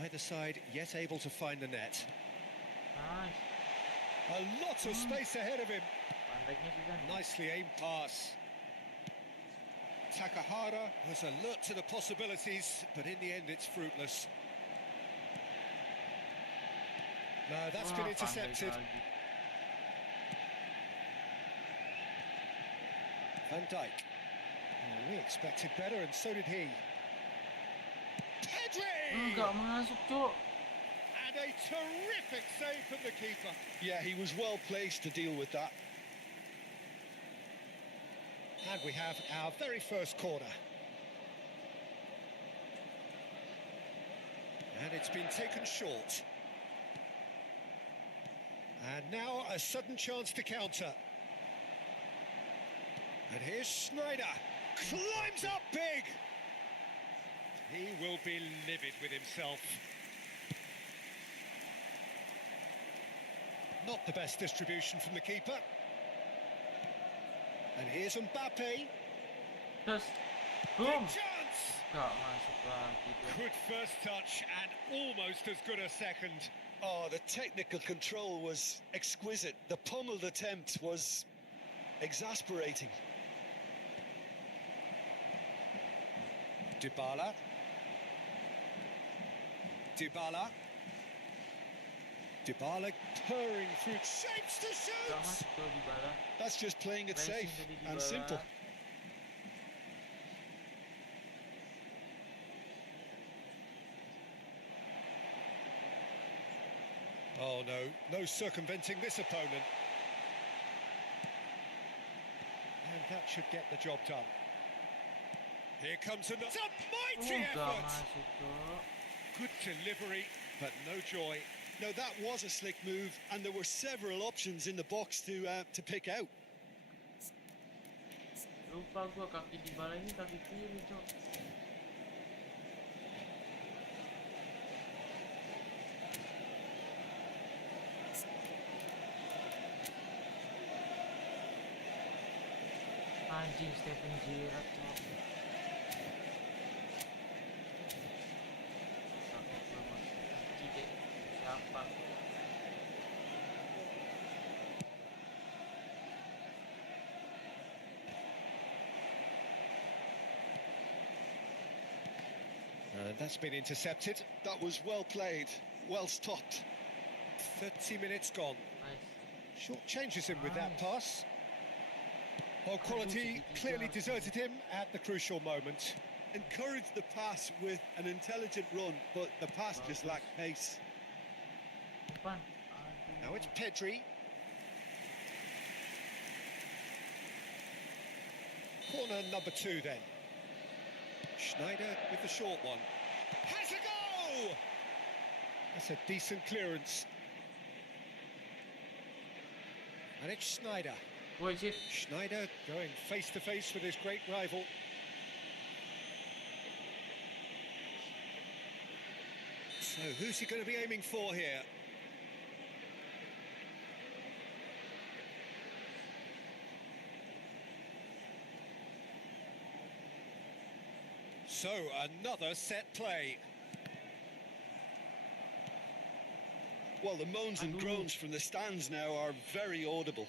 Neither side yet able to find the net. Nice. A lot of space ahead of him. Pandainya sudah. Nicely aimed pass. Takahara was alert to the possibilities, but in the end it's fruitless. No, that's been intercepted. Van Dijk. Oh, we expected better, and so did he. Pedri! Enggak masuk, Cuk. And a terrific save from the keeper. Yeah, he was well placed to deal with that. And we have our very first corner. And it's been taken short. And now a sudden chance to counter. And here's Schneider. Climbs up big. He will be livid with himself. Not the best distribution from the keeper. And here's Mbappe. Terus. Big Boom. chance. Enggak masuk lagi tuh. Good first touch and almost as good a second. Oh, the technical control was exquisite. The pummeled attempt was exasperating. Dybala. Dybala. Dybala purring through shapes to Enggak shoot. masuk tuh di bala. That's just playing it Racing safe tadi di and bala. simple. Oh no, no circumventing this opponent. And that should get the job done. Here comes another. It's a mighty Enggak effort. masuk, Cuk. Good delivery, but no joy. Now, that was a slick move, and there were several options in the box to pick out. Lupa gua kaki di bala ini kaki kiri, Cuk. Anjing Steven Gerrard, Cuk. Kaki gua masuk kaki deh. Siapa? That's been intercepted. That was well played, well stopped. 30 minutes gone. Nice. Short changes him with that pass. Well, quality clearly deserted him at the crucial moment. Encouraged the pass with an intelligent run, but the pass just lacked pace. Depan. Now Aduh. it's Pedri. Corner number 2 then. Schneider with the short one. Has a go! That's a decent clearance. And it's Schneider. Boy, shit. Schneider going face to face with his great rival. So who's he going to be aiming for here? So another set play. Well, the moans and groans from the stands now are very audible.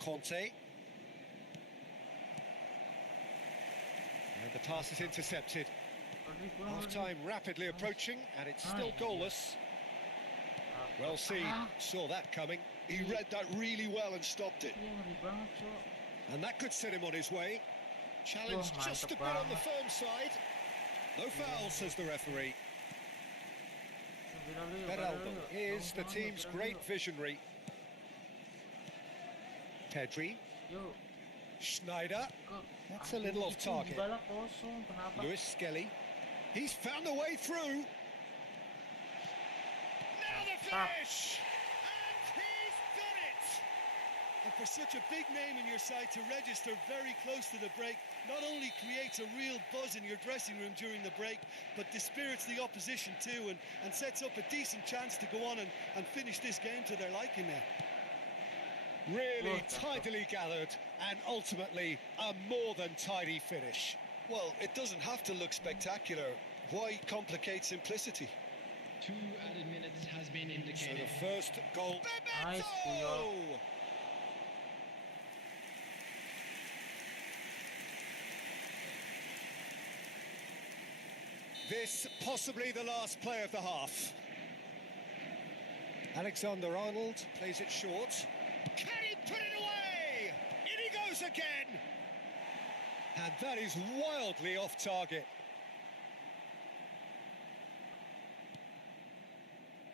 Conte. The pass is intercepted. Rodri, pulang, Rodri. Half-time rapidly approaching, and it's still goalless. Well seen, saw that coming. He read that really well and stopped it. Iya, ngeri banget, Cok. And that could set him on his way. Challenge Wah, just a mantep bit on the banget. firm side. No foul, says the referee. Viral yuk, Beraldo viral yuk. is the Jangan, team's viral great yuk. visionary. Pedri, Yuk, Schneider, kok. that's a little off Itu target. Dybala kosong, kenapa? Lewis Skelly, he's found a way through. Now the finish! And he's done it! And for such a big name in your side to register very close to the break, not only creates a real buzz in your dressing room during the break, but dispirits the opposition too and sets up a decent chance to go on and finish this game to their liking now. Really tidily gathered, and ultimately a more than tidy finish. Well, it doesn't have to look spectacular. Why complicate simplicity? 2 added minutes has been So indicated. the first goal. Nice, Bebeto! This possibly the last play of the half. Alexander-Arnold plays it short. Can he put it away? In he goes again! And that is wildly off target.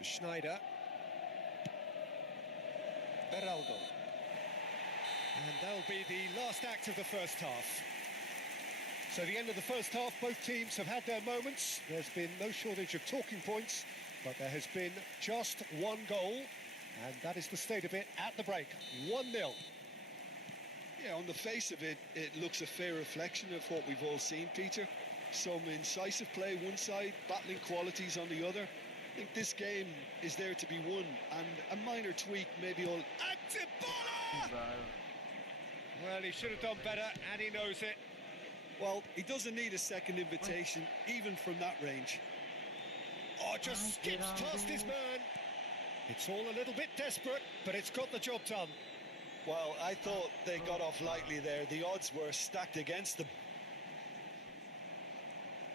Schneider. Beraldo. And that'll be the last act of the first half. So the end of the first half, both teams have had their moments. There's been no shortage of talking points, but there has been just one goal, and that is the state of it at the break. 1-0. Yeah, on the face of it, it looks a fair reflection of what we've all seen, Peter. Some incisive play one side, battling qualities on the other. I think this game is there to be won, and a minor tweak maybe all... And Dybala! Dybala. Well, he should have done better, and he knows it. Well, he doesn't need a second invitation, even from that range. Oh, just skips past his man. It's all a little bit desperate, but it's got the job done. Well, I thought they got off lightly there. The odds were stacked against them.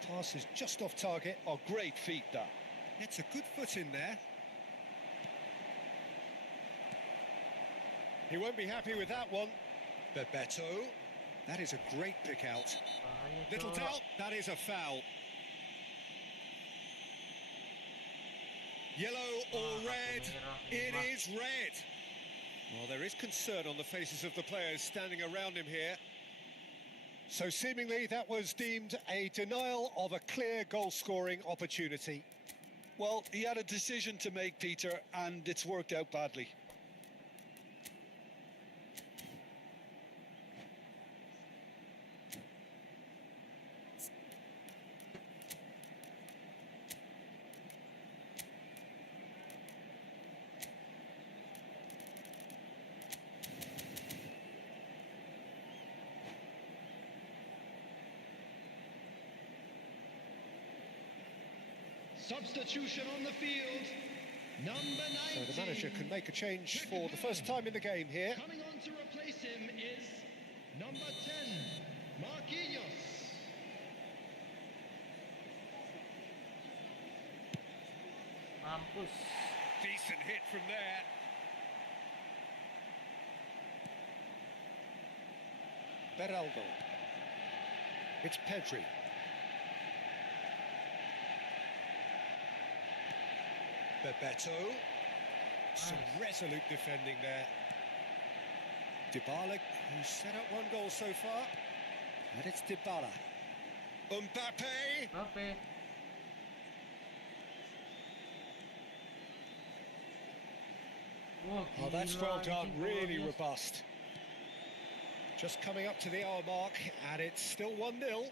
Pass is just off target. Oh, great feat, that. It's a good foot in there. He won't be happy with that one. Bebeto. That is a great pick out. Bahaya, Little Cok. doubt, that is a foul. Yellow or red? It is red. Well, there is concern on the faces of the players standing around him here. So seemingly that was deemed a denial of a clear goal-scoring opportunity. Well, he had a decision to make, Peter, and it's worked out badly. Substitution on the field. Number 19. So the manager can make a change for the first time in the game here. Coming on to replace him is number 10, Marquinhos. Mampus. Decent hit from there. Beraldo. It's Pedri. Bebeto. Some resolute defending there. Dybala, who's set up one goal so far. And it's Dybala. Mbappe. Mbappe. Wah, Oh, that's gila, well done, anjing, really luar biasa. robust. Just coming up to the hour mark, and it's still 1-0. And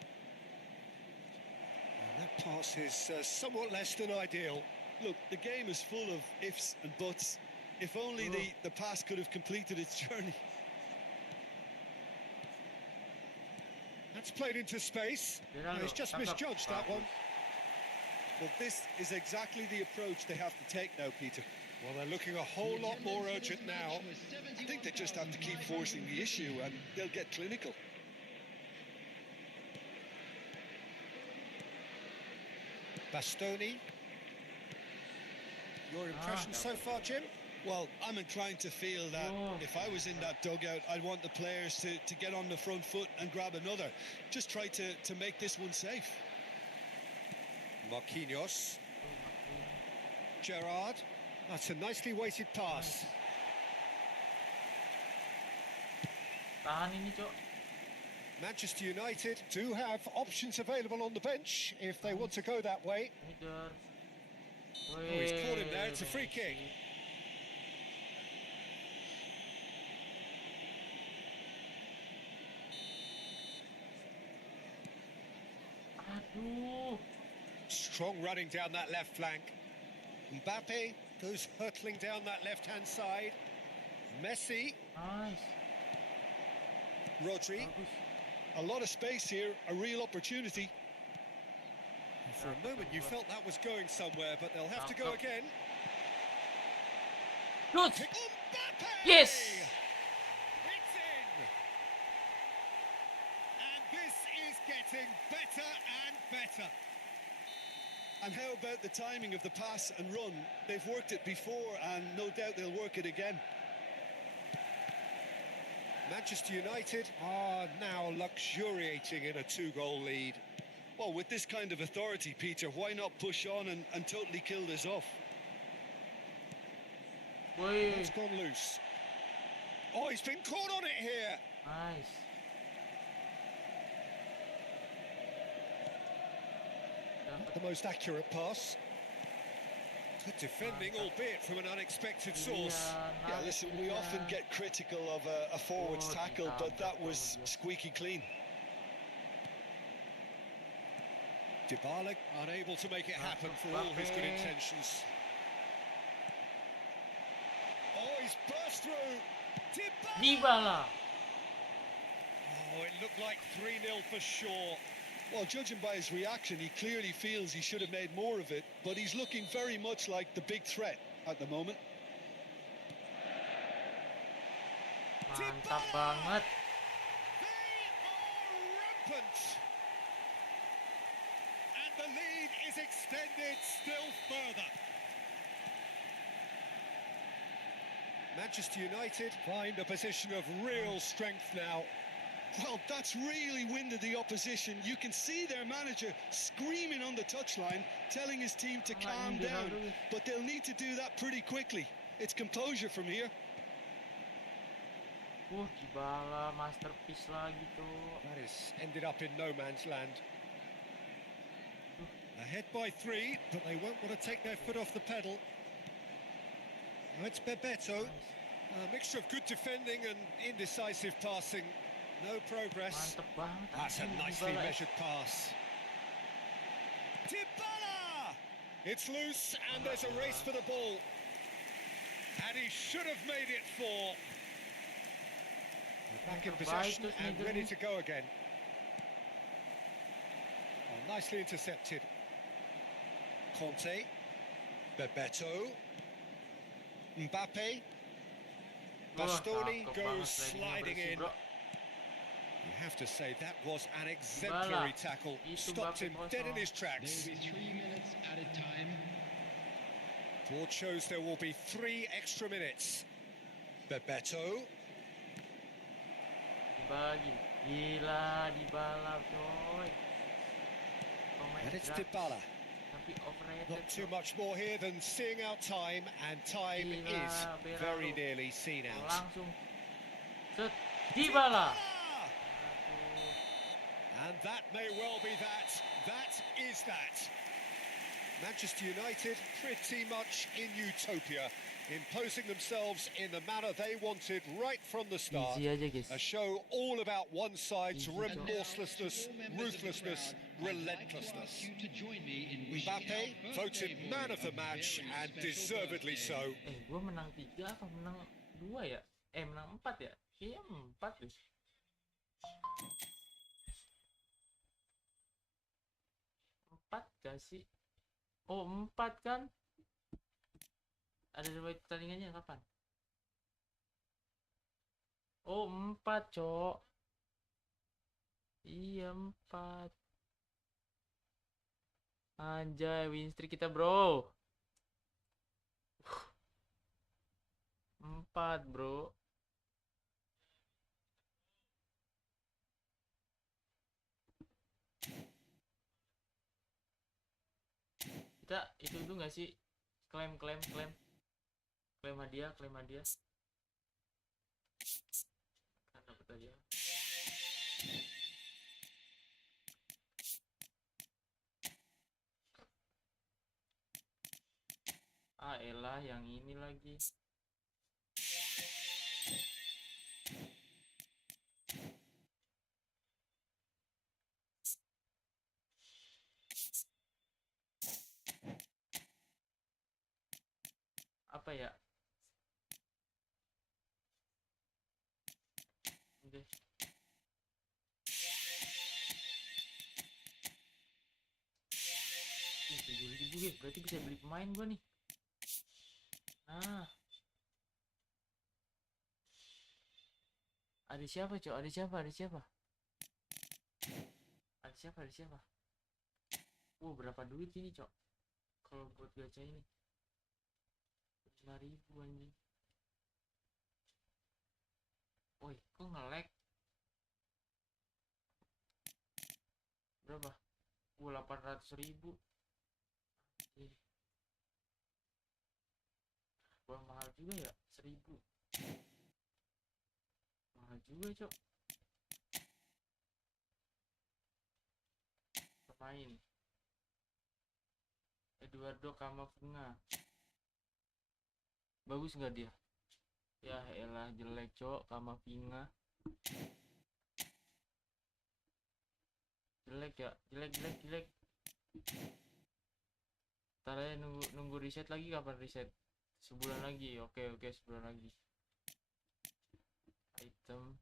that pass is somewhat less than ideal. Look, the game is full of ifs and buts. If only the pass could have completed its journey. That's played into space. Beraldo, He's just tangkap. misjudged that one. Well, this is exactly the approach they have to take now, Peter. Well, they're looking a whole lot more urgent now. I think they just have to keep forcing the issue and they'll get clinical. Bastoni. Your impression so far, Jim? Well, I'm inclined to feel that if I was in that dugout, I'd want the players to get on the front foot and grab another. Just try to make this one safe. Marquinhos. Gerrard. That's a nicely weighted pass. Tahan ini, Cok. Manchester United do have options available on the bench if they want to go that way. Leader. Oh, he's caught him there. It's a free kick. Aduh. Strong running down that left flank. Mbappe goes hurtling down that left-hand side. Messi. Nice. Rodri. Bagus. A lot of space here, a real opportunity. For a moment you felt that was going somewhere, but they'll have to go again. Good. Mbappe! Yes. It's in! And this is getting better and better. And how about the timing of the pass and run? They've worked it before and no doubt they'll work it again. Manchester United are now luxuriating in a 2-goal lead. Well, with this kind of authority, Peter, why not push on and totally kill this off? Woi. It's gone loose. Oh, he's been caught on it here. Nice. Not the most accurate pass. Good defending, albeit from an unexpected source. Yeah, listen, we often get critical of a forward's tackle, but that was squeaky clean. Dybala unable to make it happen for all his good intentions. Oh, he's burst through. Dybala. Oh, it looked like 3-0 for sure. Well, judging by his reaction, he clearly feels he should have made more of it, but he's looking very much like the big threat at the moment. Mantap banget. They are rampant. And the lead is extended still further. Manchester United find a position of real strength now. Well, that's really winded the opposition. You can see their manager screaming on the touchline, telling his team to calm down. But they'll need to do that pretty quickly. It's composure from here. Dybala masterpiece lagi tuh. That is ended up in no man's land. Ahead by 3, but they won't want to take their foot off the pedal. Now it's Bebeto. A mixture of good defending and indecisive passing. No progress. Mantap banget. That's a nicely Dybala. measured pass. Dybala! It's loose and there's a race for the ball. And he should have made it 4. Back in possession and ready to go again. Oh, nicely intercepted. Conte. Bebeto. Mbappe. Bastoni goes sliding in. You have to say that was an exemplary tackle. Stopped him dead in his tracks. Maybe 3 minutes at a time. Board shows there will be 3 extra minutes. Bebeto. Dybala gila, Dybala coy. And it's Dybala. Tapi overrated. Not too much more here than seeing out time, and time is very nearly seen out. Langsung. Set. Dybala. And that may well be that. That is that. Manchester United pretty much in utopia, imposing themselves in the manner they wanted right from the start. Easy aja, guys. A show all about one side's Easy. remorselessness, ruthlessness, relentlessness. Mbappe voted man of the match, and deservedly so. Gue menang 3 apa menang 2 ya? Menang 4 ya? Kayaknya 4 deh. 4 gak sih? Oh 4 kan? Ada riwayat pertandingannya kapan? Oh 4 cok. Iya 4. Anjay, win streak kita, bro. 4, bro. Kita itu tuh nggak sih? Klaim hadiah. Kan dapat aja. Ah, elah yang ini lagi. Apa ya? Oke. 7.000 guys, berarti bisa beli pemain gua nih. Nah, ada siapa, Cok? Ada siapa? Berapa duit ini, Cok? Kalau buat gacha ini 5.000 anjing. Woi, kok nge-lag? Berapa? 800.000. Wah, mahal juga ya, 1.000. Mahal juga, Cok. Pemain Eduardo Camavinga. Bagus nggak dia? Ya elah, jelek, Cok. Camavinga jelek ya, jelek. Ntar aja nunggu reset lagi. Kapan reset? Sebulan lagi. Oke, sebulan lagi. Item.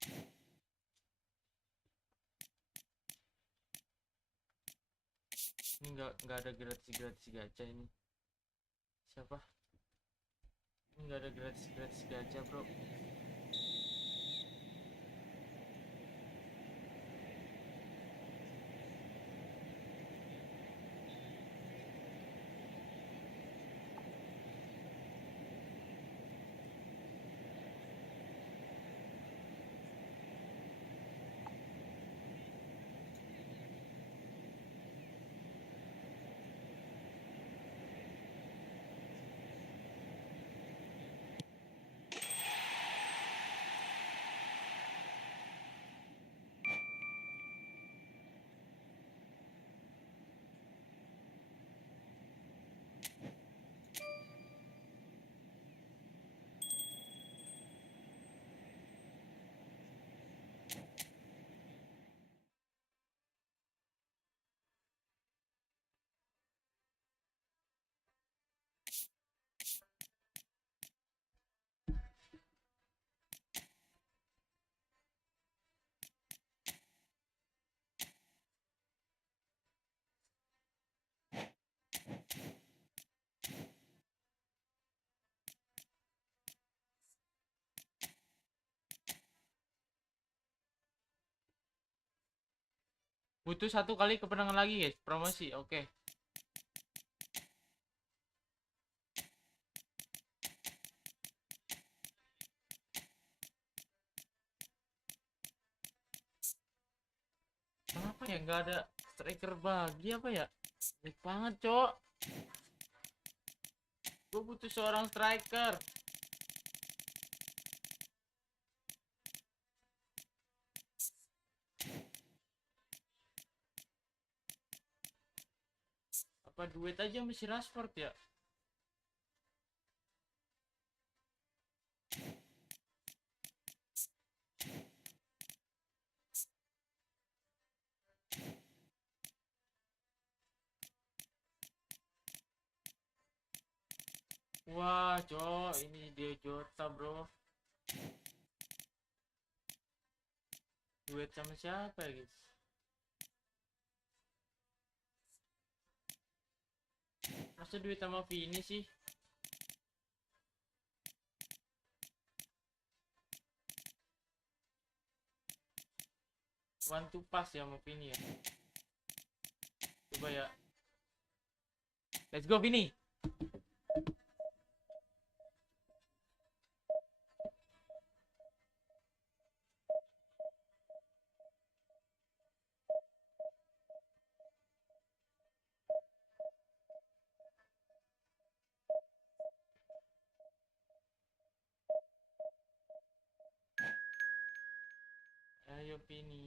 Ini nggak ada gratis gacha ini. Siapa? Ini nggak ada gratis gacha, bro. Butuh 1 kali kemenangan lagi, guys. Promosi. Oke. Kenapa ya nggak ada striker bagi apa ya? Baik banget, Cok. Gue butuh seorang striker. Apa duet aja masih Rashford ya? Wah, Cok, ini dia Jota, bro. Duet sama siapa ya, guys? Masa duet sama Vini sih? One to pass ya sama Vini ya. Coba ya. Let's go Vini. Ayo Vini.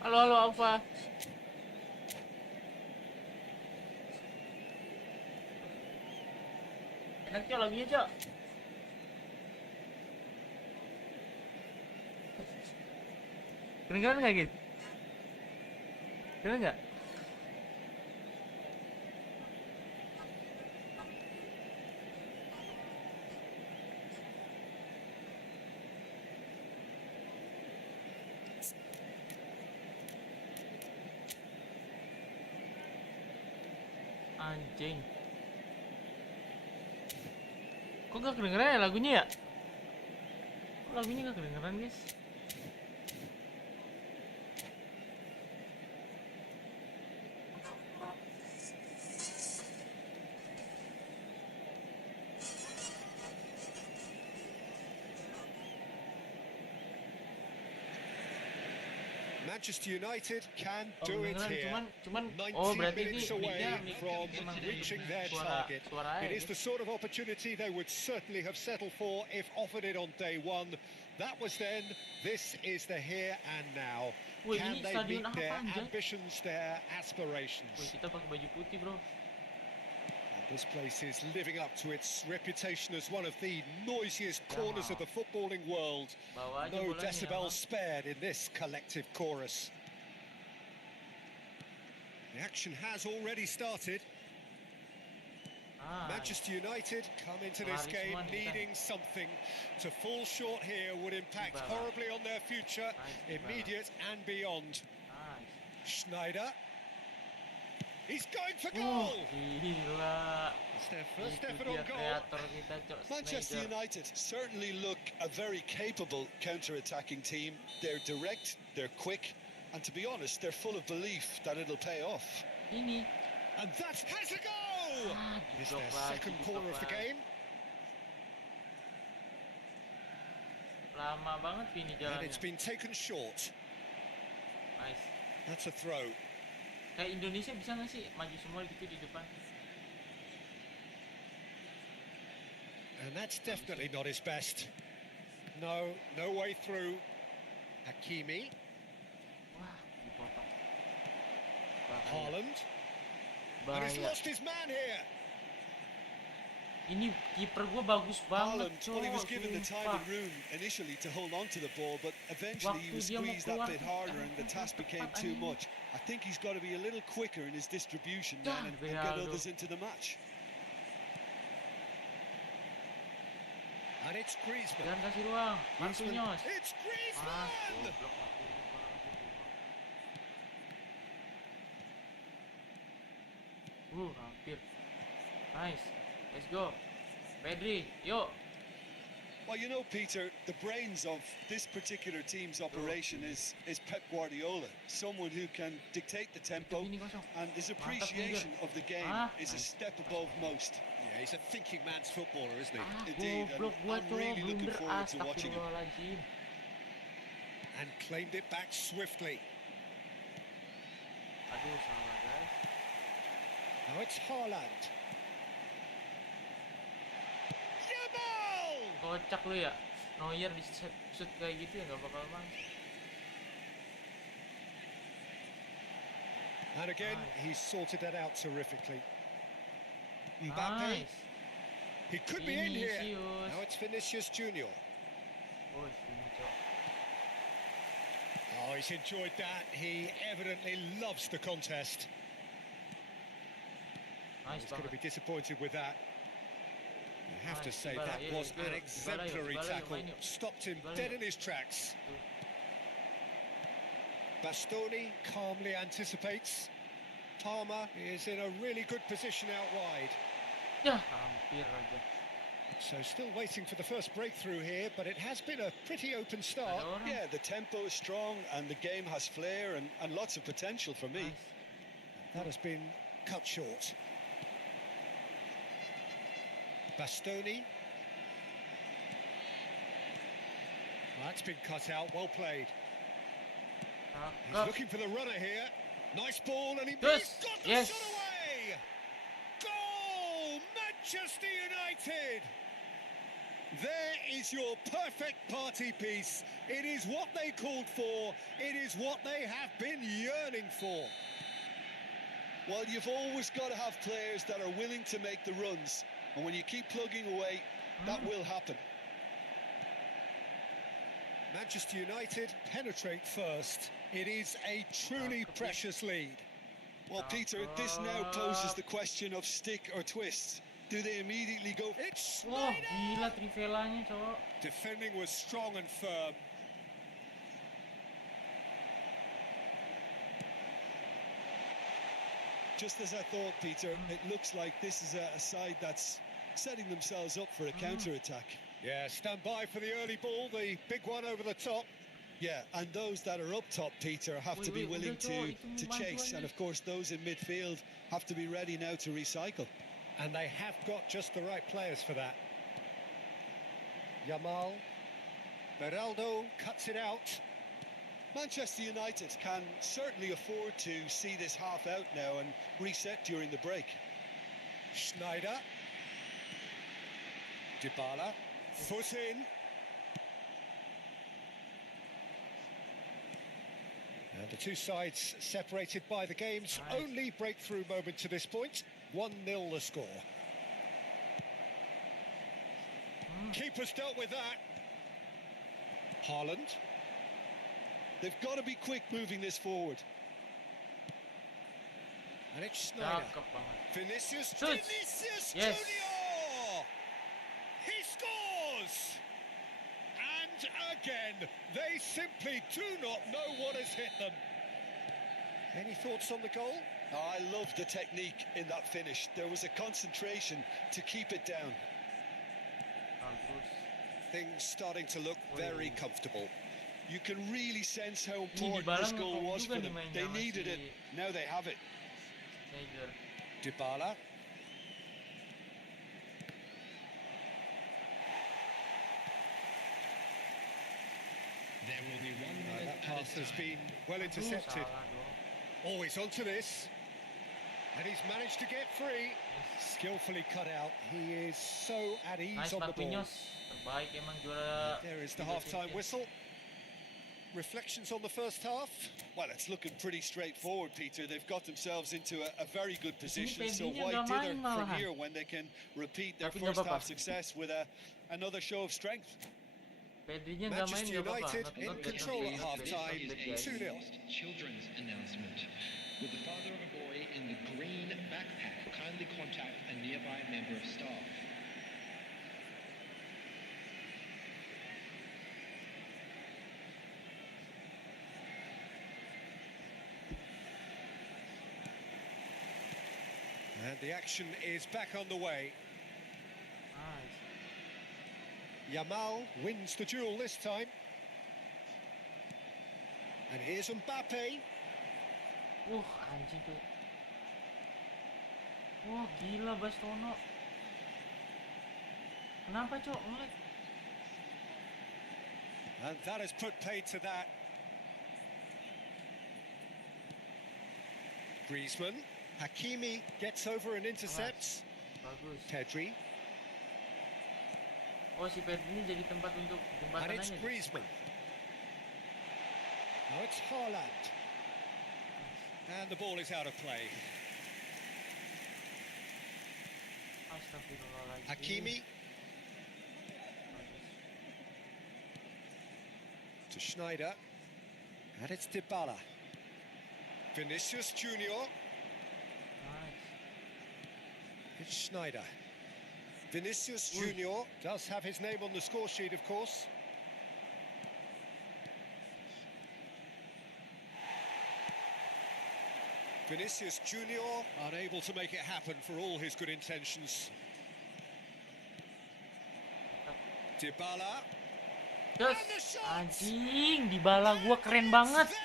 Halo Alfa. Enak Cok lagunya Cok. Keren nggak gitu? Keren nggak? Anjing. Kok gak kedengeran ya lagunya ya? Kok lagunya gak kedengeran guys? Manchester United can do it Beneran, here. cuman 90 berarti minutes ini away mic-nya from emang reaching their suara target. aja It is the sort of opportunity they would certainly have settled for if offered it on day one. That was then. This is the here and now. Wih, Can ini they stadion meet apa their anjay? ambitions, their Wih, aspirations? kita pakai baju putih bro. And this place is living up to its reputation as one of the noisiest corners of the footballing world. Bawa aja No bolanya, decibels Bang. spared in this collective chorus. The action has already started. Manchester United come into this game needing something. To fall short here would impact horribly on their future, immediate and beyond. Schneider. He's going for goal! Gila. It's their first effort Itu on dia goal. kreator kita, Cok. Manchester Schneider. United certainly look a very capable counter-attacking team. They're direct, they're quick, and to be honest, they're full of belief that it'll pay off. Ini. And that has a goal! It's their second corner of the game. Lama banget ini And jalannya. it's been taken short. Nice. That's a throw. Kayak Indonesia bisa nggak sih maju semua gitu di depan? And that's definitely not his best. No way through. Hakimi. Wah, dipotong. Haaland. And he's Bahaya. lost his man here. Ini kiper gue bagus banget, Haaland, well, he was given the time sumpah. and room initially to hold on to the ball, but eventually he Waktu was dia mau squeezed that keluar bit tuh, harder and the task became cepat too anjing. much. I think he's got to be a little quicker in his distribution Dah, then and get Ronaldo. others into the match. And it's Griezmann. Jangan kasih ruang, Marquinhos. It's Griezmann! Goblok Marquinhos. Hampir. Nice. Let's go. Pedri, yuk. Well, you know, Peter, the brains of this particular team's operation is Pep Guardiola, someone who can dictate the tempo, Ini kosong. and his Mantap, appreciation Tiger. of the game is a Nice. step above most. Yeah, he's a thinking man's footballer, isn't he? Indeed, and Goblok gua I'm tuh really looking blunder, forward to watching him. astagfirullahaladzim. And claimed it back swiftly. Aduh, salah guys. Now it's Haaland. Yamal! Kocak lu ya. Neuer di shoot kayak gitu ya gak bakal masuk. And again, Nice. he's sorted that out terrifically. Mbappe, Nice. he could be in here. Vinicius. Now it's Vinicius Junior. Oh, ini cok. Oh, he's enjoyed that. He evidently loves the contest. Nice He's going to be banget. disappointed with that. You have to Nice, say Dybala. that Yeah, was let's go. an Dybala, exemplary Dybala, tackle. main yuk. Stopped him Dybala, dead yuk. in his tracks. Tuh. Bastoni calmly anticipates. Palmer is in a really good position out wide. Ya, hampir aja. So still waiting for the first breakthrough here, but it has been a pretty open Ada start. orang. Yeah, the tempo is strong and the game has flair and lots of potential for me. Nice. That has been cut short. Bastoni. Well, that's been cut out, well played. He's Cakep. looking for the runner here. Nice ball, and he's Yes, got the yes. shot away! Goal! Manchester United! There is your perfect party piece. It is what they called for. It is what they have been yearning for. Well, you've always got to have players that are willing to make the runs. And when you keep plugging away, that will happen. Manchester United penetrate first. It is a truly precious lead. Well, Peter, this now poses the question of stick or twist. Do they immediately go? It's Wah, Snyder! gila Trivelanya, cowok. Defending was strong and firm. Just as I thought, Peter, it looks like this is a side that's setting themselves up for a counter-attack. Yeah, stand by for the early ball, the big one over the top. Yeah, and those that are up top, Peter, have to be Wait, willing udah, cowok, itu to mau chase. majuan And nih. of course, those in midfield have to be ready now to recycle. And they have got just the right players for that. Yamal. Beraldo cuts it out. Manchester United can certainly afford to see this half out now and reset during the break. Schneider. Dybala. Foot in. And the two sides separated by the game's Nice. only breakthrough moment to this point. 1-0 the score. Keeper's dealt with that. Haaland. They've got to be quick moving this forward. And it's Schneider. Cakep banget. Vinicius. Shoots. Vinicius Yes. Junior! He scores! And again, they simply do not know what has hit them. Any thoughts on the goal? I love the technique in that finish. There was a concentration to keep it down. Bagus. Things starting to look very comfortable. You can really sense how Ini important Dybala this goal ngekok was juga for nih them. mainnya They sama needed si it. Now they have it. Schneider. Dybala. There will be 1 minute That pass added has time. been well Aduh, intercepted. salah dong. Oh, he's onto this. And he's managed to get free. Skillfully cut out. He is so at ease Nice on the ball. Marquinhos. Terbaik emang juara. There is the Liga half-time Champions. whistle. reflections on the first half? Well, it's looking pretty straightforward, Peter. They've got themselves into a very good position, so Pedrinya why nggak dither main from malahan. here when they can repeat their Tapi nggak first half apa-apa. success with another show of strength? Pedrinya nggak main Manchester nggak apa-apa. United Tetap in tetap control at di- half-time, di- di- 2-0. Children's announcement. With the father of a boy in the green backpack, kindly contact a nearby member of staff. And the action is back on the way. Nice. Yamal wins the duel this time. And here's Mbappe. Anjing tuh. Wah, gila Bastono. Kenapa, Cok? Ngelag. And that has put paid to that. Griezmann. Hakimi gets over and intercepts. Bagus. Pedri. Oh, si Pedri ini jadi tempat untuk And it's jembatanannya. Griezmann. Now it's Haaland. And the ball is out of play. Astagfirullahaladzim. Hakimi Bagus. to Schneider. And it's Dybala. Vinicius Junior. Nice. It's Schneider. Vinicius Junior does have his name on the score sheet, of course. Vinicius Junior unable to make it happen for all his good intentions. Dybala. Terus, And the shot! anjing, Dybala gua keren banget. There!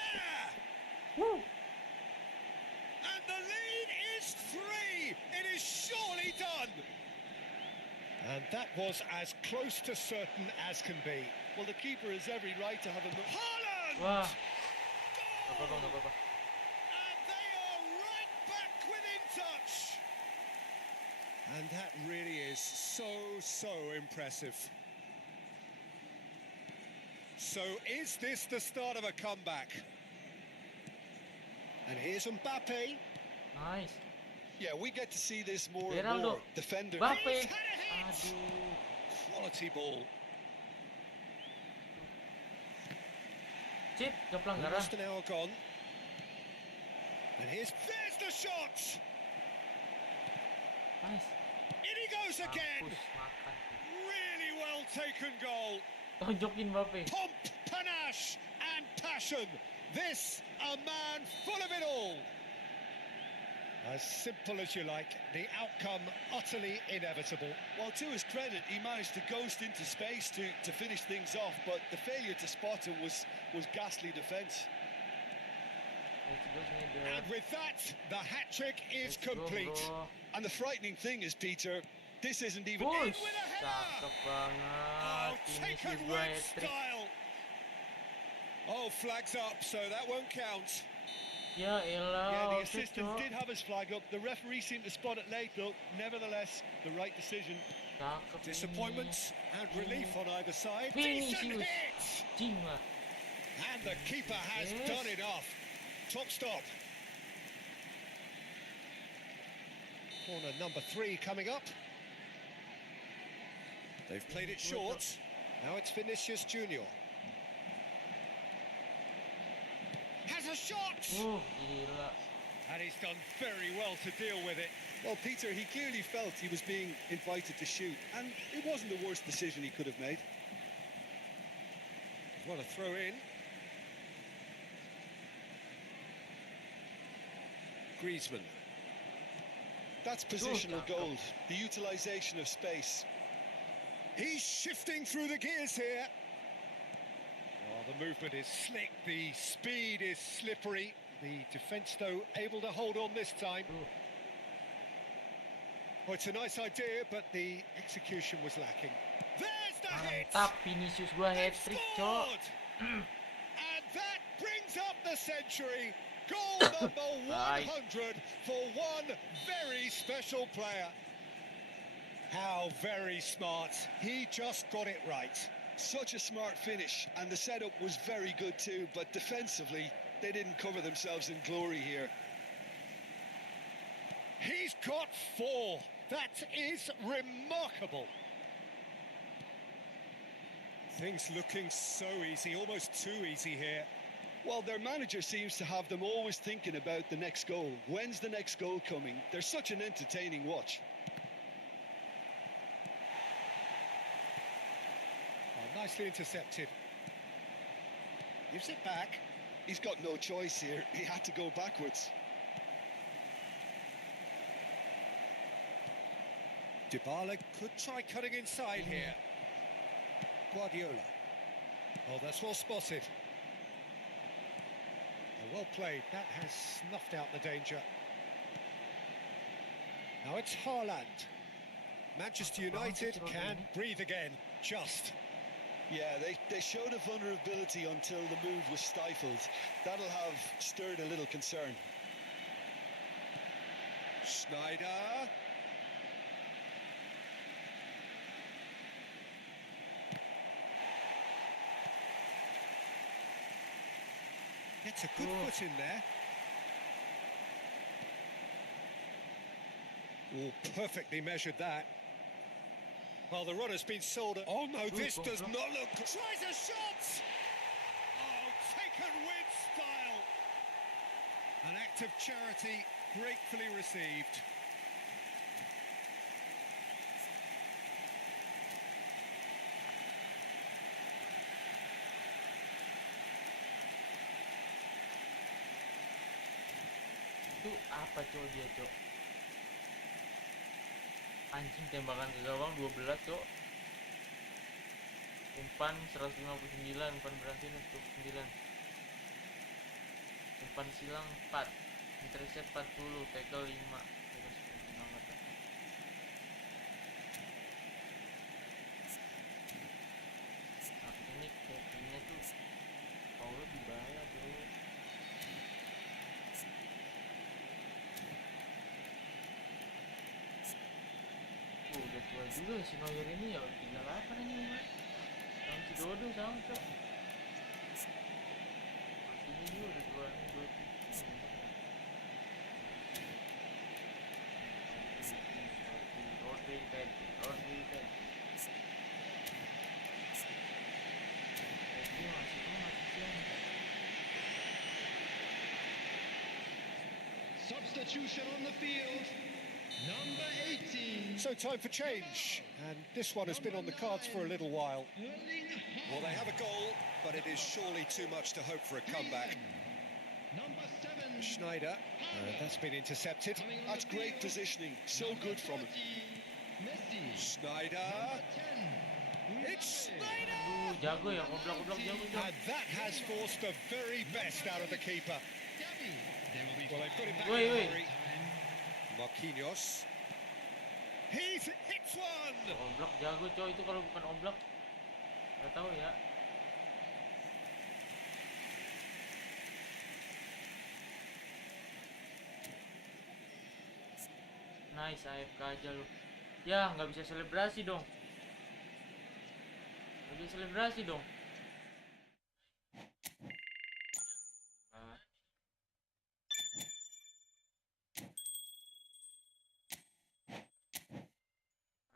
Woo. And the lead is 3. It is surely done. And that was as close to certain as can be. Well, the keeper has every right to have a look. Haaland! Wah, Goal! nggak apa-apa. And they are right back within touch. And that really is so impressive. So is this the start of a comeback? And here's Mbappe. Nice. Yeah, we get to see this more and Geraldo. more. Defender. Mbappe. He's had a hit. Aduh. Quality ball. Cip, gak pelanggaran. Almost an hour gone. And there's the shot. Nice. In he goes again. Mampus, makan. Really well taken goal. Tonjokin Mbappe. Pomp, panache, and passion. This a man full of it all. As simple as you like, the outcome utterly inevitable. Well, to his credit, he managed to ghost into space to finish things off, but the failure to spot it was ghastly defence. And with that, the hat-trick is Let's go, complete. bro. And the frightening thing is, Peter, this isn't even... Push. with a header. Cakep banget. Oh, taken Vinicius gua with hat-trick. style. Oh, flags up, so that won't count. Ya elah. Yeah, the offside, assistant Cok. did have his flag up. The referee seemed to spot it late, though. Nevertheless, the right decision. Cakep ini. Disappointment and relief on either side. Vinicius. Decent hit. Jing lah. And the keeper has Yes. done it off. Top stop. Corner number 3 coming up. They've played it short. Now it's Vinicius Junior. Has a shot! Gila. And he's done very well to deal with it. Well, Peter, he clearly felt he was being invited to shoot, and it wasn't the worst decision he could have made. What a throw in. Griezmann. That's positional gold, the utilisation of space. He's shifting through the gears here. Oh, the movement is slick, the speed is slippery. The defence, though, able to hold on this time. Oh, it's a nice idea, but the execution was lacking. There's the hit! Mantap, Vinicius gua hat-trick, Cok. Scored! And that brings up the century. Goal number 100 for one very special player. How very smart. He just got it right. Such a smart finish, and the setup was very good too, but defensively, they didn't cover themselves in glory here. He's got 4. That is remarkable. Things looking so easy, almost too easy here. Well, their manager seems to have them always thinking about the next goal. When's the next goal coming? They're such an entertaining watch. Oh, nicely intercepted. Gives it back. He's got no choice here. He had to go backwards. Dybala could try cutting inside here. Guardiola. Oh, that's well spotted. Oh, well played. That has snuffed out the danger. Now it's Haaland. Manchester United can breathe again. Just. Yeah, they showed a vulnerability until the move was stifled. That'll have stirred a little concern. Schneider. Gets a good foot in there. Oh, perfectly measured that. Well, the run has been sold. Oh no, this does not look. Tries a shot. Oh, taken with style. An act of charity, gratefully received. Itu apa cok dia cok? Anjing, tembakan ke gawang 12 cok. Umpan 159, umpan berhasil 109. Umpan silang 4, intercept 40, tackle 5. Tapi ini kopinya tuh Paulo dibala bro. Udah tua juga si Neuer ini ya, 38 ini umur. Tahun si Dodo sama cok. Ini juga udah tua nih, 27. Rodri tadi. Ini masih siang. Substitution on the field. Number 18. So time for change, and this one has been on the cards for a little while. Well, they have a goal, but it is surely too much to hope for a comeback. Number 7. Schneider, that's been intercepted. That's great positioning. So good from him. Messi. Schneider. 10. It's Schneider! Jago ya, goblok jago cok. And that has forced the very best out of the keeper. Gabi. They will be Well, they put him back Wait, in a wait. hurry. Marquinhos. He's hit one! Oblak jago cok, itu kalau bukan oblak nggak tahu ya. Nice, AFK aja lu. Ya nggak bisa selebrasi dong. Nggak bisa selebrasi dong.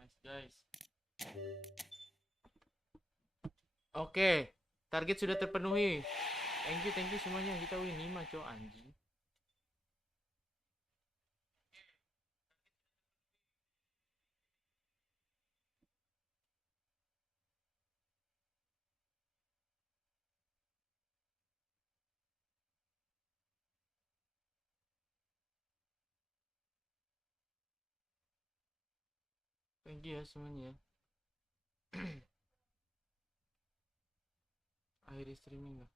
Nice guys. Oke, target sudah terpenuhi. Thank you semuanya. Kita win 5 cowok anjing. Thank you ya semuanya. Akhiri streaming lah.